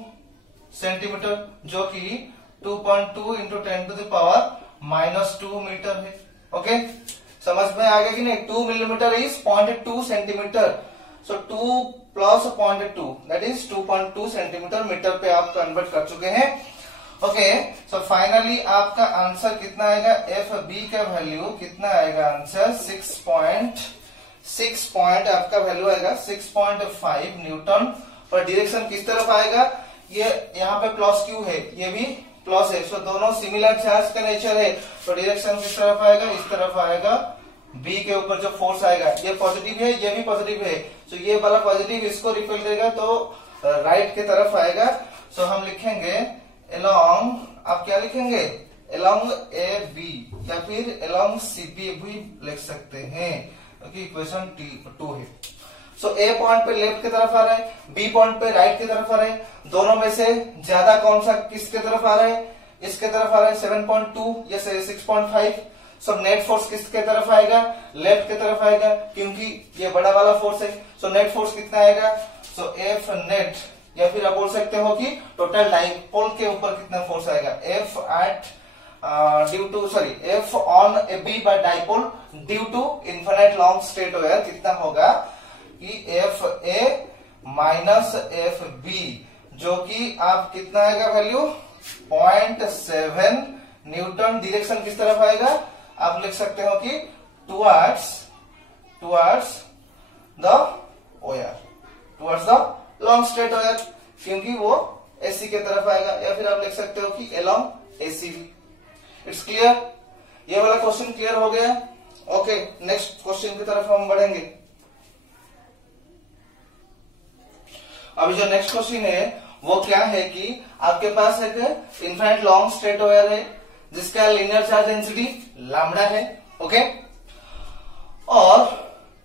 सेंटीमीटर, जो कि 2.2 into 10 to the power minus 2 metre है। ओके, समझ में आ गया कि नहीं, 2 millimetre is 0.2 centimetre, so 2 plus 0.2 that is 2.2 centimetre metre पे आप कन्वर्ट कर चुके हैं। ओके, सो फाइनली आपका आंसर कितना आएगा, एफ बी का वैल्यू कितना आएगा, आंसर 6 पॉइंट आपका वैल्यू आएगा 6.5 न्यूटन। और डायरेक्शन किस तरफ आएगा, ये यहाँ पे प्लस क्यू है, ये भी प्लस है, सो दोनों सिमिलर चार्ज का नेचर है, तो डायरेक्शन किस तरफ आएगा, इस तरफ आएगा। बी के ऊपर जो फोर्स आएगा ये पॉजिटिव है, ये भी पॉजिटिव है, सो ये वाला पॉजिटिव इसको रिपेल करेगा तो राइट के तरफ आएगा। सो हम लिखेंगे along, आप क्या लिखेंगे, along ए बी या फिर along सी बी भी लिख सकते हैं, क्योंकि इक्वेशन 2 है। सो ए पॉइंट पे लेफ्ट की तरफ आ रहा है, बी पॉइंट पे राइट की तरफ आ रहा है, दोनों में से ज्यादा कौन सा किसके तरफ आ रहा है, इसके तरफ आ रहा है 7.2 या 6.5। सो नेट फोर्स किसके तरफ आएगा, लेफ्ट की तरफ आएगा, क्योंकि ये बड़ा वाला फोर्स है। सो नेट फोर्स कितना आएगा, सो एफ नेट, या फिर आप बोल सकते हो कि टोटल डाइपोल के ऊपर कितना फोर्स आएगा, F at due to F on A B by dipole due to infinite long straight wire कितना होगा कि F A minus F B, जो कि आप कितना आएगा वैल्यू 0.7 न्यूटन। डायरेक्शन किस तरफ आएगा, आप लिख सकते हो कि towards the wire, towards the long straight wire, क्योंकि वो AC के तरफ आएगा, या फिर आप लिख सकते हो कि along ACB। It's clear? ये वाला क्वेश्चन क्लियर हो गया? ओके, नेक्स्ट क्वेश्चन की तरफ हम बढ़ेंगे। अभी जो नेक्स्ट क्वेश्चन है वो क्या है कि आपके पास एक इनफाइनाइट लॉन्ग स्ट्रेट वायर है जिसका लीनियर चार्ज डेंसिटी लैम्डा है, ओके, और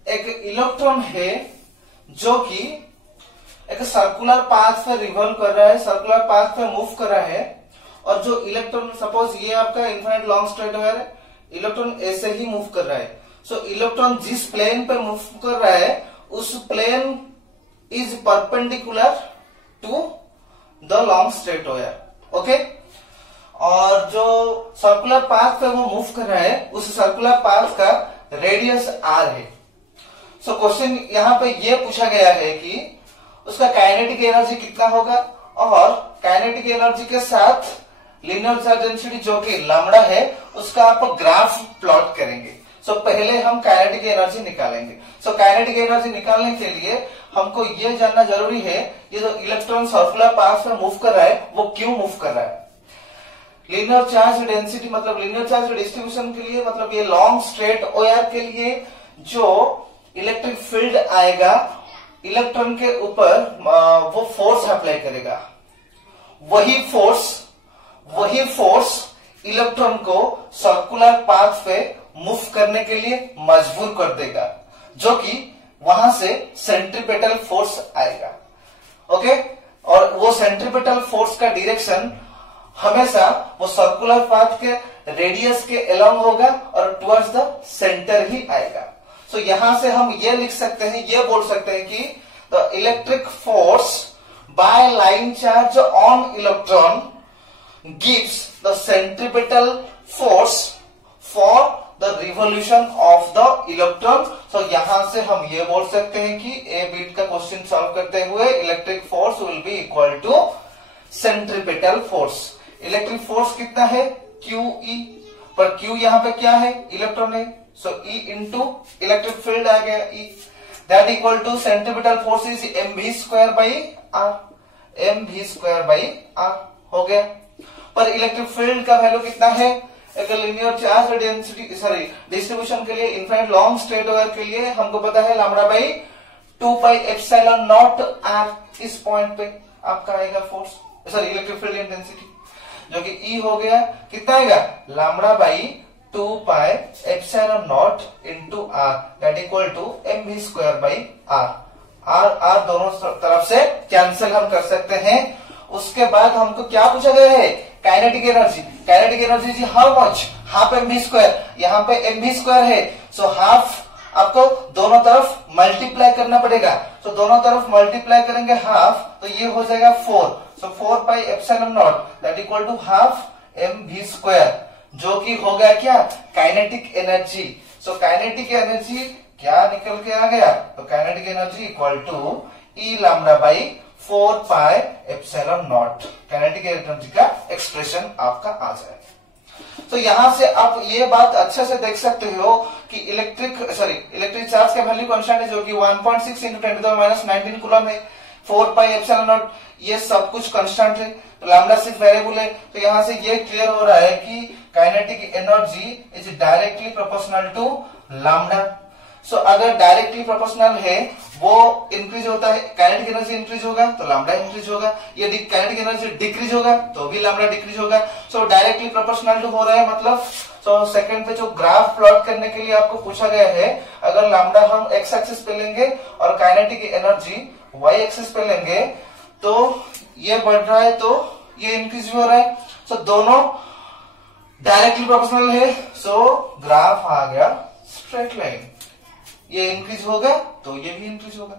एक इलेक्ट्रॉन है जो कि एक सर्कुलर पाथ पे रिवॉल्व कर रहा है, सर्कुलर पाथ पे मूव कर रहा है, और जो इलेक्ट्रॉन, सपोज ये आपका इनफाइनाइट लॉन्ग स्ट्रेट वायर है, इलेक्ट्रॉन ऐसे ही मूव कर रहा है। सो इलेक्ट्रॉन जिस प्लेन पे मूव कर रहा है उस plane is perpendicular to the long straight wire, okay, और जो सर्कुलर पाथ पे वो मूव कर रहा है उस सर्कुलर पाथ का रेडियस r है। सो क्वेश्चन यहां पे ये पूछा गया है कि उसका काइनेटिक एनर्जी कितना होगा, और काइनेटिक एनर्जी के साथ लीनियर चार्ज डेंसिटी जो कि लैम्डा है उसका आप ग्राफ प्लॉट करेंगे। सो पहले हम काइनेटिक एनर्जी निकालेंगे। सो काइनेटिक एनर्जी निकालने के लिए हमको ये जानना जरूरी है ये जो इलेक्ट्रॉन सर्कुलर पाथ में मूव कर रहा है वो क्यों मूव कर रहा है। लीनियर चार्ज डेंसिटी मतलब लीनियर चार्ज डिस्ट्रीब्यूशन के लिए, मतलब ये लॉन्ग स्ट्रेट वायर के लिए जो इलेक्ट्रिक फील्ड आएगा इलेक्ट्रॉन के ऊपर वो फोर्स अप्लाई करेगा, वही फोर्स इलेक्ट्रॉन को सर्कुलर पाथ पे मूव करने के लिए मजबूर कर देगा, जो कि वहां से सेंट्रीपेटल फोर्स आएगा, ओके, और वो सेंट्रीपेटल फोर्स का डायरेक्शन हमेशा वो सर्कुलर पाथ के रेडियस के अलोंग होगा और टुवर्ड्स द सेंटर ही आएगा। सो यहां से हम ये लिख सकते हैं, ये बोल सकते हैं कि the electric force by line charge on electron gives the centripetal force for the revolution of the electron। so यहां से हम ये बोल सकते हैं कि ए बीट का क्वेश्चन सॉल्व करते हुए electric force will be equal to centripetal force. Electric force कितना है QE, पर Q यहां पे क्या है, इलेक्ट्रॉन है, so E into electric field आ गया E, that equal to centripetal force is mv² by r, mv² by r हो गया। पर इलेक्ट्रिक फील्ड का वैल्यू कितना है, एक linear charge density sorry distribution के लिए इनफाइनाइट लॉन्ग स्ट्रेट वायर के लिए हमको पता है lambda by 2 pi epsilon naught r। इस पॉइंट पे आपका आएगा force sorry electric field intensity जो कि E हो गया, कितना आएगा lambda by 2 pi epsilon naught into r that equal to mv² by r दोनों तरफ से कैंसिल हम कर सकते हैं। उसके बाद हमको क्या पूछा गया है, काइनेटिक एनर्जी। काइनेटिक एनर्जी जी हाउ मच, हाफ mv², यहाँ पे mv² है, सो हाफ आपको दोनों तरफ मल्टीप्लाई करना पड़ेगा। सो दोनों तरफ मल्टीप्लाई करेंगे हाफ, तो ये हो जाएगा 4, so 4 pi epsilon naught that equal to half mv², जो कि हो गया क्या, kinetic energy. So kinetic energy क्या निकल के आ गया, तो kinetic energy equal to E lambda by 4 pi epsilon naught, kinetic energy का एक्सप्रेशन आपका आ जाएगा। तो यहां से आप ये बात अच्छे से देख सकते हो कि इलेक्ट्रिक चार्ज का वैल्यू कांस्टेंट है जो कि 1.6 इंटू 10⁻19 कूलम है, 4 पाई एप्सिलॉन नॉट ये सब कुछ कांस्टेंट है, तो लैम्डा सिर्फ वेरिएबल है। तो यहां से ये क्लियर हो रहा है कि kinetic energy is directly proportional to lambda. So अगर डायरेक्टली प्रोपोर्शनल है वो इंक्रीज होता है, काइनेटिक एनर्जी इंक्रीज होगा तो लैम्डा इंक्रीज होगा, ये काइनेटिक एनर्जी डिक्रीज होगा तो भी लैम्डा डिक्रीज होगा। सो डायरेक्टली प्रोपोर्शनल टू हो रहा है, मतलब सो सेकंड पे जो ग्राफ प्लॉट करने के लिए आपको पूछा गया है, अगर लैम्डा हम एक्स एक्सिस पे लेंगे और काइनेटिक एनर्जी वाई एक्सिस पे लेंगे तो ये बढ़ रहा है तो ये इंक्रीज हो रहा है। सो दोनों डायरेक्टली प्रोपोर्शनल है, सो ग्राफ आ गया स्ट्रेट लाइन, ये इंक्रीज होगा तो ये भी इंक्रीज होगा,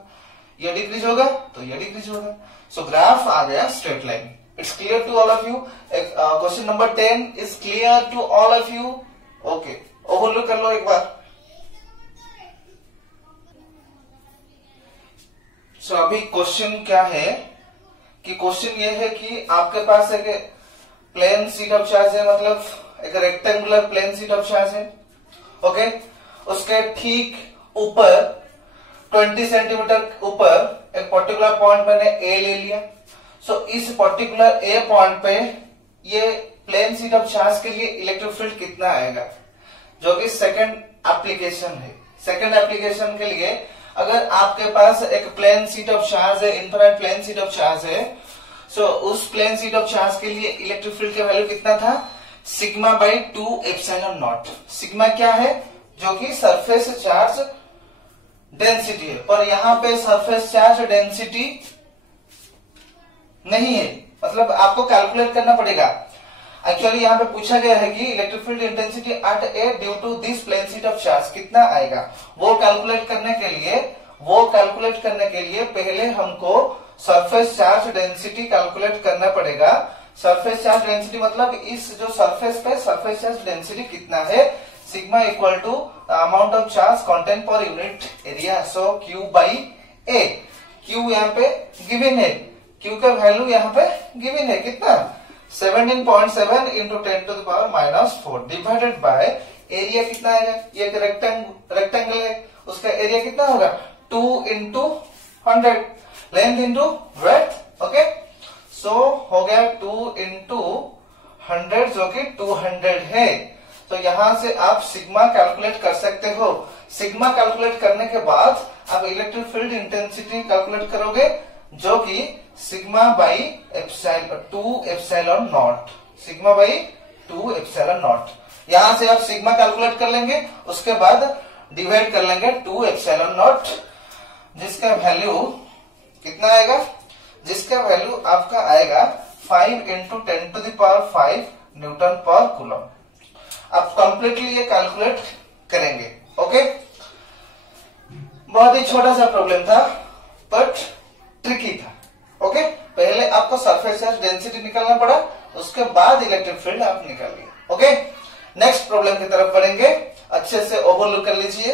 ये डिक्रीज होगा तो ये डिक्रीज होगा। सो ग्राफ आ गया straight line. It's clear to all of you. Question number 10 is clear to all of you. Okay, overlook कर लो एक बार। सो अभी क्वेश्चन क्या है कि क्वेश्चन ये है कि आपके पास एक प्लेन शीट ऑफ चार्ज है, मतलब एक rectangular plane sheet of charge है, ओके, उसके ठीक ऊपर 20 सेंटीमीटर ऊपर एक पर्टिकुलर पॉइंट मैंने ए ले लिया। सो इस पर्टिकुलर ए पॉइंट पे ये प्लेन शीट ऑफ चार्ज के लिए इलेक्ट्रिक फील्ड कितना आएगा, जो कि सेकंड एप्लीकेशन है। सेकंड एप्लीकेशन के लिए अगर आपके पास एक प्लेन शीट ऑफ चार्ज है, infinite plane sheet of charge है, सो उस प्लेन शीट ऑफ चार्ज के लिए इलेक्ट्रिक फील्ड का वैल्यू कितना था, sigma by 2 epsilon not. Sigma क्या है, जो कि सरफेस चार्ज डेंसिटी है, पर यहां पे सरफेस चार्ज डेंसिटी नहीं है, मतलब आपको कैलकुलेट करना पड़ेगा। एक्चुअली यहाँ पे पूछा गया है कि electric field intensity at A due to this plane sheet of charge कितना आएगा। वो कैलकुलेट करने के लिए पहले हमको सरफेस चार्ज डेंसिटी कैलकुलेट करना पड़ेगा। सरफेस चार्ज डेंसिटी मतलब इस जो सरफेस पे सरफेस चार्ज डेंसिटी कितना है, sigma equal to amount of charge content per unit area, so Q by A. Q यहाँ पे गिवन है, क्यू का वैल्यू यहाँ पे गिवन है कितना, 17.7 इंटू 10⁻⁻⁴ डिवाइडेड बाय एरिया कितना आएगा, ये एक रेक्टेंगल है, उसका एरिया कितना होगा 2 into 100, length into breadth. Okay, so हो गया 2 इंटू 100 जो कि 200 है। तो यहां से आप सिग्मा कैलकुलेट कर सकते हो। सिग्मा कैलकुलेट करने के बाद आप इलेक्ट्रिक फील्ड इंटेंसिटी कैलकुलेट करोगे, जो कि sigma by 2 epsilon not, sigma by 2 epsilon not. यहां से आप सिग्मा कैलकुलेट कर लेंगे, उसके बाद डिवाइड कर लेंगे 2 एप्सिलॉन नॉट, जिसका वैल्यू कितना आएगा, जिसका वैल्यू आपका आएगा 5 इंटू 10⁵ न्यूटन पर कूलम। आप कंप्लीटली ये कैलकुलेट करेंगे। ओके, बहुत ही छोटा सा प्रॉब्लम था बट ट्रिकी था। ओके, पहले आपको सरफेस चार्ज डेंसिटी निकालना पड़ा, उसके बाद इलेक्ट्रिक फील्ड आप निकालिए। ओके, नेक्स्ट प्रॉब्लम की तरफ बढ़ेंगे, अच्छे से ओवरलुक कर लीजिए।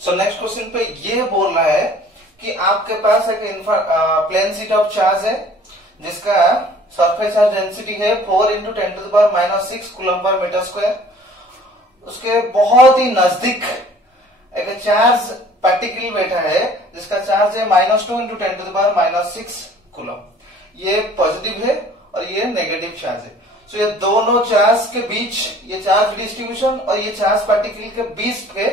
सो नेक्स्ट क्वेश्चन पे ये बोल रहा है कि आपके पास एक प्लेन शीट ऑफ चार्ज है जिसका सरफेस चार्ज डेंसिटी है 4 into 10⁻⁻⁶ coulomb per metre square. उसके बहुत ही नजदीक एक चार्ज पार्टिकल बैठा है जिसका चार्ज है -2 इंटू 10⁻⁻�6 कूलम। ये पॉजिटिव है और ये नेगेटिव चार्ज है। सो ये दोनों चार्ज के बीच, ये चार्ज डिस्ट्रीब्यूशन और ये चार्ज पार्टिकल के बीच पे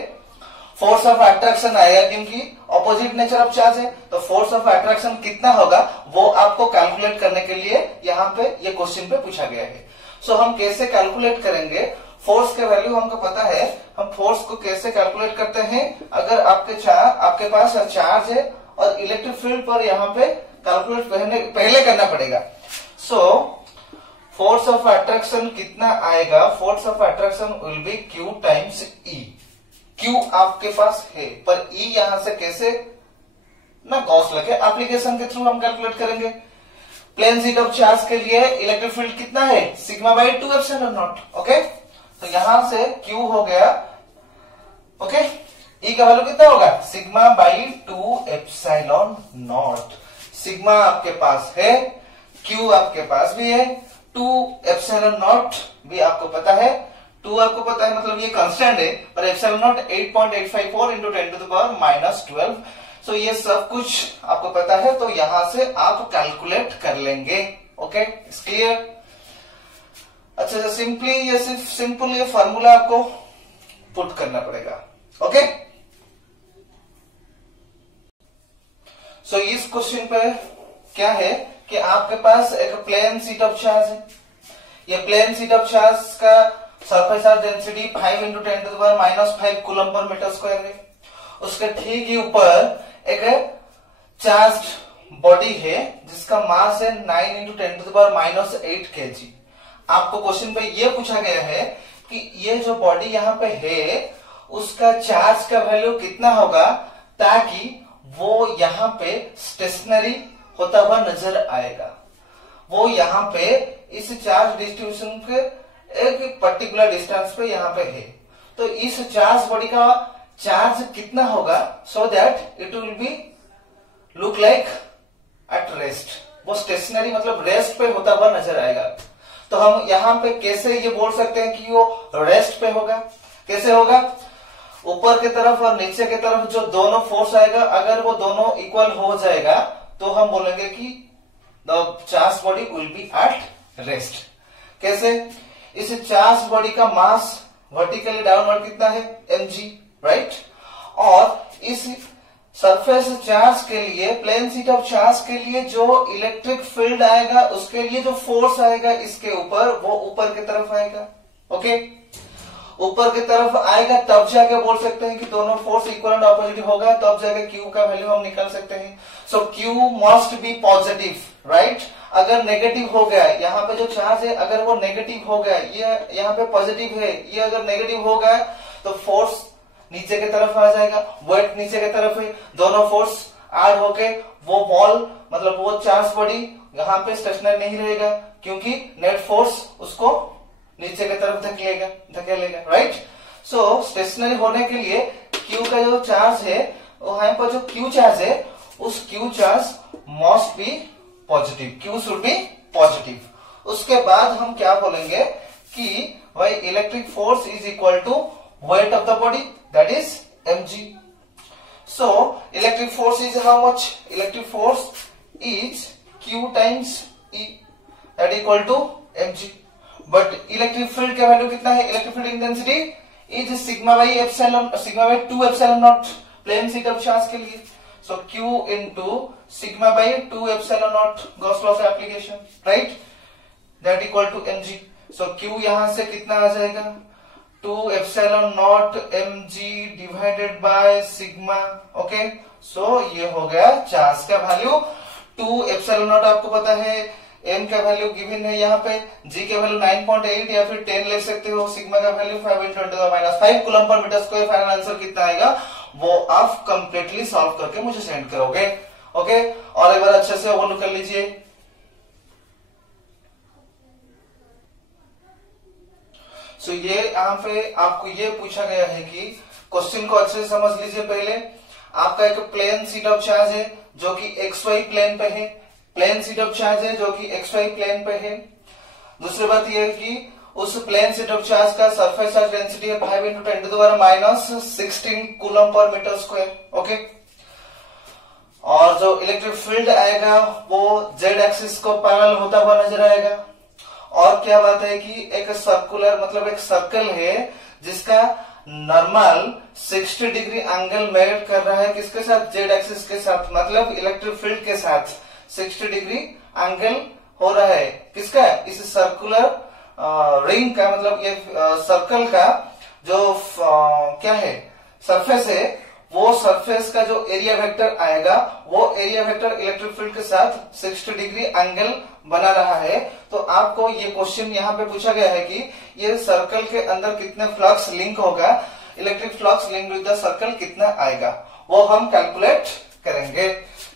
फोर्स ऑफ अट्रैक्शन आएगा, क्योंकि ऑपोजिट नेचर ऑफ चार्ज है। तो फोर्स ऑफ अट्रैक्शन कितना होगा वो आपको कैलकुलेट करने के लिए यहाँ पे ये क्वेश्चन पे पूछा गया है। सो हम कैसे कैलकुलेट करेंगे, फोर्स के वैल्यू हमको पता है, हम फोर्स को कैसे कैलकुलेट करते हैं। अगर आपके पास चार्ज है और इलेक्ट्रिक फील्ड पर यहाँ पे कैलकुलेट पहले करना पड़ेगा। सो फोर्स ऑफ अट्रैक्शन कितना आएगा, force of attraction will be Q times E। Q आपके पास है, पर E यहां से कैसे ना गॉस लगे एप्लीकेशन के थ्रू हम कैलकुलेट करेंगे। प्लेन शीट ऑफ चार्ज के लिए इलेक्ट्रिक फील्ड कितना है, sigma by 2 epsilon not. Okay, तो यहां से Q हो गया, ओके, E का वैल्यू कितना होगा, sigma by 2 epsilon not. Sigma आपके पास है, Q आपके पास भी है, 2 एप्सिलॉन नॉट भी आपको पता है। 2 आपको पता है मतलब ये कांस्टेंट है, और एप्सिलॉन नॉट 8.854 इंटू 10⁻⁻12। सो ये सब कुछ आपको पता है, तो यहां से आप कैलकुलेट कर लेंगे। Okay, it's clear. अच्छा, सिंपल ये फॉर्मूला आपको पुट करना पड़ेगा। ओके, सो इस क्वेश्चन पे क्या है कि आपके पास एक प्लेन शीट ऑफ चार्ज है। ये प्लेन शीट ऑफ चार्ज का surface charge density 5 into 10⁻⁻5 coulomb per metre square है। उसके ठीक ही ऊपर एक चार्ज बॉडी है जिसका मास है 9 इंटू 10⁻⁸ kg। आपको क्वेश्चन पे ये पूछा गया है कि ये जो बॉडी यहाँ पे है उसका चार्ज का वैल्यू कितना होगा, ताकि वो यहाँ पे स्टेशनरी होता हुआ नजर आएगा। वो यहाँ पे इस चार्ज डिस्ट्रीब्यूशन के एक पर्टिकुलर डिस्टेंस पे यहाँ पे है, तो इस चार्ज बॉडी का चार्ज कितना होगा, so that it will be look like at rest. वो स्टेशनरी मतलब रेस्ट पे होता हुआ नजर आएगा। तो हम यहाँ पे कैसे ये बोल सकते हैं कि वो रेस्ट पे होगा, कैसे होगा, ऊपर की तरफ और नीचे की तरफ जो दोनों फोर्स आएगा, अगर वो दोनों इक्वल हो जाएगा तो हम बोलेंगे कि the charge body will be at rest. कैसे? इस चार्ज बॉडी का मास वर्टिकली डाउनवर्ड कितना है? mg, right. और इस सरफेस चार्ज के लिए, प्लेन शीट ऑफ चार्ज के लिए जो इलेक्ट्रिक फील्ड आएगा, उसके लिए जो फोर्स आएगा इसके ऊपर, वो ऊपर की तरफ आएगा। ओके, ऊपर की तरफ आएगा तब जाके बोल सकते हैं कि दोनों फोर्स इक्वल एंड ऑपोजिट होगा, तब जाके Q का वैल्यू हम निकाल सकते हैं। सो Q must be positive, right. अगर नेगेटिव हो गया, यहाँ पे जो चार्ज है अगर वो नेगेटिव हो गया, ये यहाँ पे पॉजिटिव है, ये अगर नेगेटिव हो गया तो फोर्स नीचे की तरफ आ जाएगा, वेट नीचे की तरफ है, दोनों फोर्स ऐड होके वो बॉल मतलब वो चार्ज बॉडी यहाँ पे स्टेशनरी नहीं रहेगा, क्योंकि नेट फोर्स उसको नीचे की तरफ धकेलेगा, राइट। सो स्टेशनरी होने के लिए Q का जो चार्ज है, यहाँ पर जो Q चार्ज है, उस Q charge must be positive, Q should be positive. उसके बाद हम क्या बोलेंगे कि भाई electric force is equal to weight of the body, that is mg. So electric force is how much? Electric force is q times e, that equal to mg. But electric field का वैल्यू कितना है? Electric field intensity is sigma by 2 epsilon naught, plane sheet of charge के लिए। So q into sigma by 2 epsilon naught, Gauss law का application, right? That equal to mg. So q यहां से कितना आ जाएगा? 2 epsilon naught mg divided by sigma। Okay, so ये हो गया चार्ज का वैल्यू। 2 epsilon naught आपको पता है, m का वैल्यू गिवन है यहाँ पे, g का वैल्यू 9.8 या फिर 10 ले सकते हो, सिग्मा का value 5 × 10⁻5 coulomb per metre square. Final answer कितना आएगा वो आप कंप्लीटली सॉल्व करके मुझे सेंड करोगे। ओके, और एक बार अच्छे से वो कर लीजिए। सो ये यहाँ पे आपको ये पूछा गया है कि क्वेश्चन को अच्छे से समझ लीजिए। पहले आपका एक प्लेन शीट ऑफ चार्ज है जो कि XY प्लेन पे है, प्लेन शीट ऑफ चार्ज है जो कि XY प्लेन पे है। दूसरी बात यह है कि उस प्लेन शीट ऑफ चार्ज का सरफेस चार्ज डेंसिटी है 5 × 10⁻16 coulomb per metre square. Okay, और जो इलेक्ट्रिक फील्ड आएगा वो Z एक्सिस को पैरेलल होता हुआ नजर आएगा। और क्या बात है कि एक सर्कुलर मतलब एक सर्कल है जिसका नॉर्मल 60 डिग्री एंगल मेरिट कर रहा है किसके साथ? Z एक्सिस के साथ, मतलब इलेक्ट्रिक फील्ड के साथ 60 डिग्री एंगल हो रहा है किसका? इस सर्कुलर रिंग का, मतलब ये सर्कल का जो क्या है सरफेस है, वो सरफेस का जो एरिया वेक्टर आएगा वो एरिया वेक्टर इलेक्ट्रिक फील्ड के साथ 60 डिग्री एंगल बना रहा है। तो आपको ये क्वेश्चन यहाँ पे पूछा गया है कि ये सर्कल के अंदर कितने फ्लक्स लिंक होगा, electric flux link with the circle कितना आएगा वो हम कैलकुलेट करेंगे।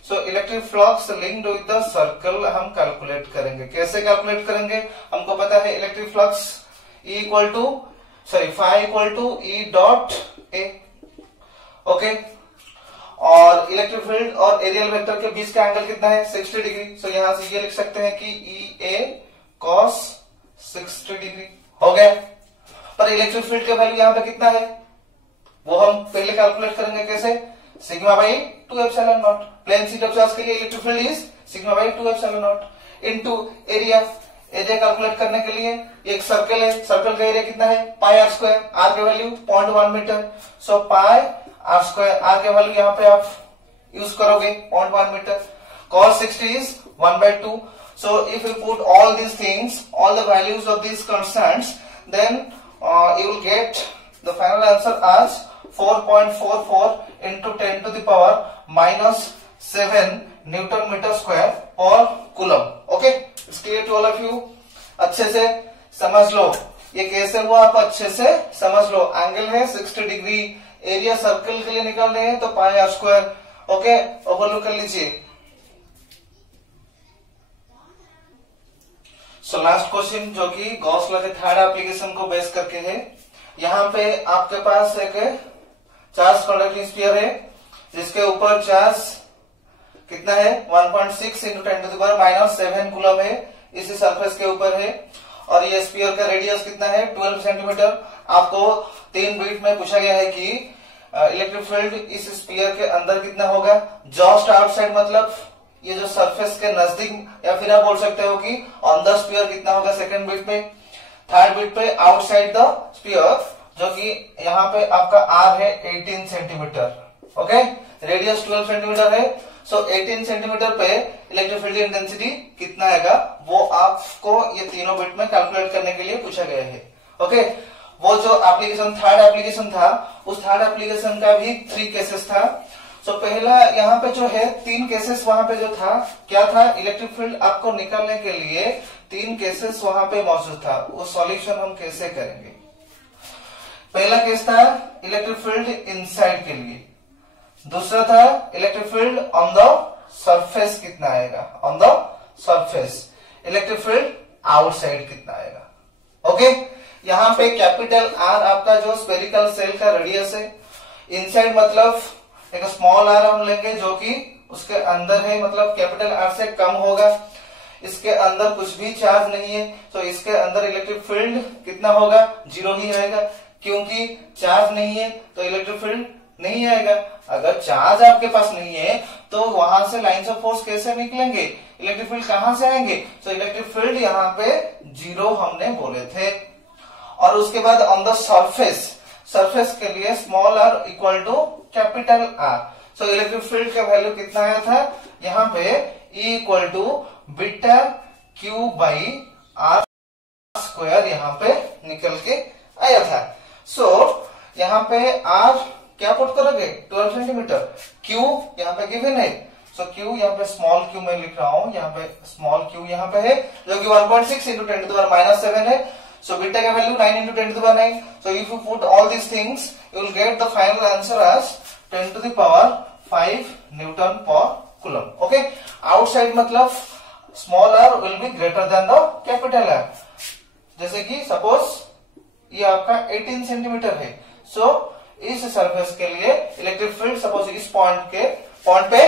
So electric flux linked with the circle हम कैलकुलेट करेंगे। कैसे कैलकुलेट करेंगे? हमको पता है electric flux phi equal to E dot A। Okay, और इलेक्ट्रिक फील्ड और एरियल वेक्टर के बीच का एंगल कितना है? 60 डिग्री। सो यहां से ये लिख सकते हैं कि EA cos 60 डिग्री हो गया। पर इलेक्ट्रिक फील्ड का वैल्यू यहाँ पे कितना है वो हम पहले कैलकुलेट करेंगे। कैसे? Sigma by 2 epsilon naught. Plane sheet of charge के लिए electric field is sigma by 2 epsilon naught into area. Area calculate करने के लिए एक सर्कल है, सर्कल का एरिया कितना है? Pi R square. आर के value 0.1 metre. So pi R square, R के वैल्यू यहाँ पे आप यूज करोगे 0.1 metre. cos 60 is 1/2. So if you put all these things, all the values of these constants, then you will get the final answer as 4.44 into 10 to the power minus 7 Newton meter square per coulomb. Okay, it's clear to all of you? अच्छे से समझ लो ये कैसे हुआ, आप अच्छे से समझ लो। एंगल है 60 डिग्री, एरिया सर्कल के लिए निकाल रहे हैं तो पाई आर स्क्वायर। ओके, ओवरलुक कर लीजिए। सो लास्ट क्वेश्चन जो कि गॉस लॉ के थर्ड एप्लीकेशन को बेस करके है। यहाँ पे आपके पास एक चार्ज कंडक्टिंग स्फीयर है जिसके ऊपर चार्ज कितना है? 1.6 × 10⁻⁻7 कूलम है, इसी सरफेस के ऊपर है। और ये स्फीयर का रेडियस कितना है? 12 सेंटीमीटर। आपको 3 बीट में पूछा गया है कि इलेक्ट्रिक फील्ड इस स्फीयर के अंदर कितना होगा, जस्ट आउटसाइड मतलब ये जो सरफेस के नजदीक, या फिर आप बोल सकते हो कि ऑन द स्फीयर कितना होगा सेकंड बिट पे, थर्ड बिट पे आउटसाइड द स्फीयर, जो कि यहाँ पे आपका आर है 18 सेंटीमीटर, ओके, रेडियस 12 सेंटीमीटर है। सो 18 सेंटीमीटर पे इलेक्ट्रिक फील्ड इंटेंसिटी कितना आएगा वो आपको ये तीनों बिट में कैलकुलेट करने के लिए पूछा गया है, ओके। वो जो एप्लीकेशन थर्ड एप्लीकेशन था, उस थर्ड एप्लीकेशन का भी 3 केसेस था। सो पहला यहाँ पे जो है 3 केसेस वहां पे जो था, क्या था, इलेक्ट्रिक फील्ड आपको निकालने के लिए 3 केसेस वहां पे मौजूद था। वो सॉल्यूशन हम कैसे करेंगे। पहला केस था इलेक्ट्रिक फील्ड इनसाइड के लिए, दूसरा था electric field on the surface कितना आएगा, on the surface, electric field outside कितना आएगा, ओके। यहाँ पे कैपिटल आर आपका जो स्फेरिकल सेल का रेडियस है, इनसाइड मतलब एक स्मॉल आर हम लेंगे जो कि उसके अंदर है, मतलब कैपिटल आर से कम होगा, इसके अंदर कुछ भी चार्ज नहीं है, तो इसके अंदर इलेक्ट्रिक फील्ड कितना होगा, 0 ही रहेगा, क्योंकि चार्ज नहीं है तो इलेक्ट्रिक फील्ड नहीं आएगा। अगर चार्ज आपके पास नहीं है तो वहां से लाइंस ऑफ फोर्स कैसे निकलेंगे, इलेक्ट्रिक फील्ड कहां से आएंगे, तो इलेक्ट्रिक फील्ड यहाँ पे 0 हमने बोले थे। और उसके बाद ऑन द सरफेस, सरफेस के लिए small R equal to capital R, so electric field का वैल्यू कितना आया था यहाँ पे, E equal to beta Q by R square यहाँ पे निकल के आया था। सो यहाँ पे आर क्या पुट करोगे, 12 सेंटीमीटर, क्यू यहाँ पे गिवन है, सो क्यू यहाँ पे स्मॉल क्यू में लिख रहा हूं, यहाँ पे स्मॉल क्यू यहाँ पे है जो कि 1.6 इंटू 10 टू द पावर -7 है। So beta का value 9 into 10 to the power 9. So if you put all these things, you will get the final answer as 10 to the power 5 Newton per Coulomb. Okay? Outside मतलब small r will be greater than the capital R. जैसे कि suppose ये आपका 18 सेंटीमीटर है. So इस सरफेस के लिए इलेक्ट्रिक फील्ड सपोज इस पॉइंट पे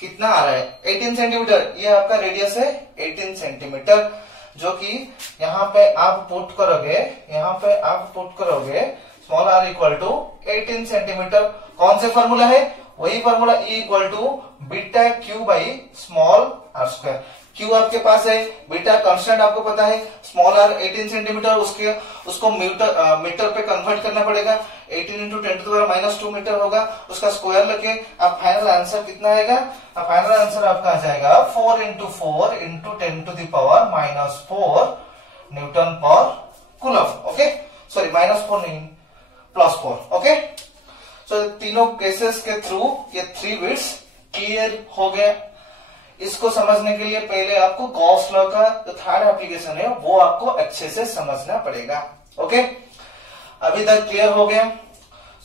कितना आ रहा है, 18 सेंटीमीटर, ये आपका रेडियस है 18 सेंटीमीटर, जो कि यहाँ पे आप पुट करोगे small R equal to 18 centimetre. कौन से फॉर्मूला है, वही formula E equal to beta Q by small R square. Q आपके पास है, बीटा कांस्टेंट आपको पता है, स्मॉल आर 18 सेंटीमीटर, उसको मीटर पे कन्वर्ट करना पड़ेगा, 18 into 10 to the power -2 metre होगा, उसका स्क्वायर लेके आप फाइनल आंसर कितना आएगा, फाइनल आंसर आपका आ जाएगा 4 into 4 into 10 to the power -4 newton per coulomb, okay, sorry -4 नहीं +4, ओके। सो तीनों केसेस के थ्रू ये 3 बिट्स क्लियर हो गया। इसको समझने के लिए पहले आपको गॉस लॉ का जो थर्ड एप्लीकेशन है वो आपको अच्छे से समझना पड़ेगा, ओके। अभी तक क्लियर हो गया।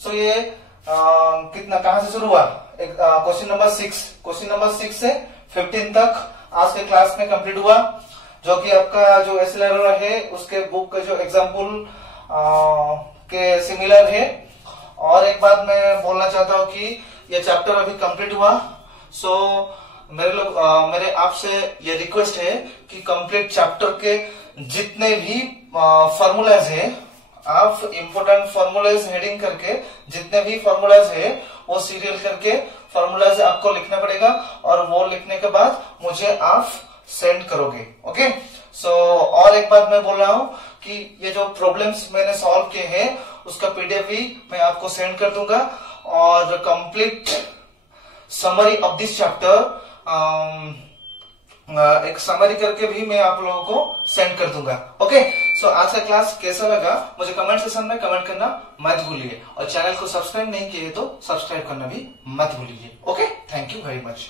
सो ये कितना कहां से शुरू हुआ, क्वेश्चन नंबर 6 से 15 तक आज के क्लास में कंप्लीट हुआ, जो कि आपका जो एसएलआर है उसके बुक के जो एग्जाम्पल के सिमिलर है। और एक बात मैं बोलना चाहता हूं कि ये चैप्टर अभी कंप्लीट हुआ, सो मेरे आपसे ये रिक्वेस्ट है कि कंप्लीट चैप्टर के जितने भी फॉर्मूलाज है, आप इंपोर्टेंट फॉर्मूलाज हेडिंग करके जितने भी फॉर्मूलाज है वो सीरियल करके फॉर्मूलाज आपको लिखना पड़ेगा, और वो लिखने के बाद मुझे आप सेंड करोगे, ओके। सो और एक बात मैं बोल रहा हूं कि ये जो प्रॉब्लम्स मैंने सॉल्व किए हैं उसका पीडीएफ भी मैं आपको सेंड कर दूंगा, और complete summary of this chapter एक समरी करके भी मैं आप लोगों को सेंड कर दूंगा, ओके। सो आज का क्लास कैसा लगा मुझे कमेंट सेक्शन में कमेंट करना मत भूलिए, और चैनल को सब्सक्राइब नहीं किए तो सब्सक्राइब करना भी मत भूलिए, okay. Thank you very much.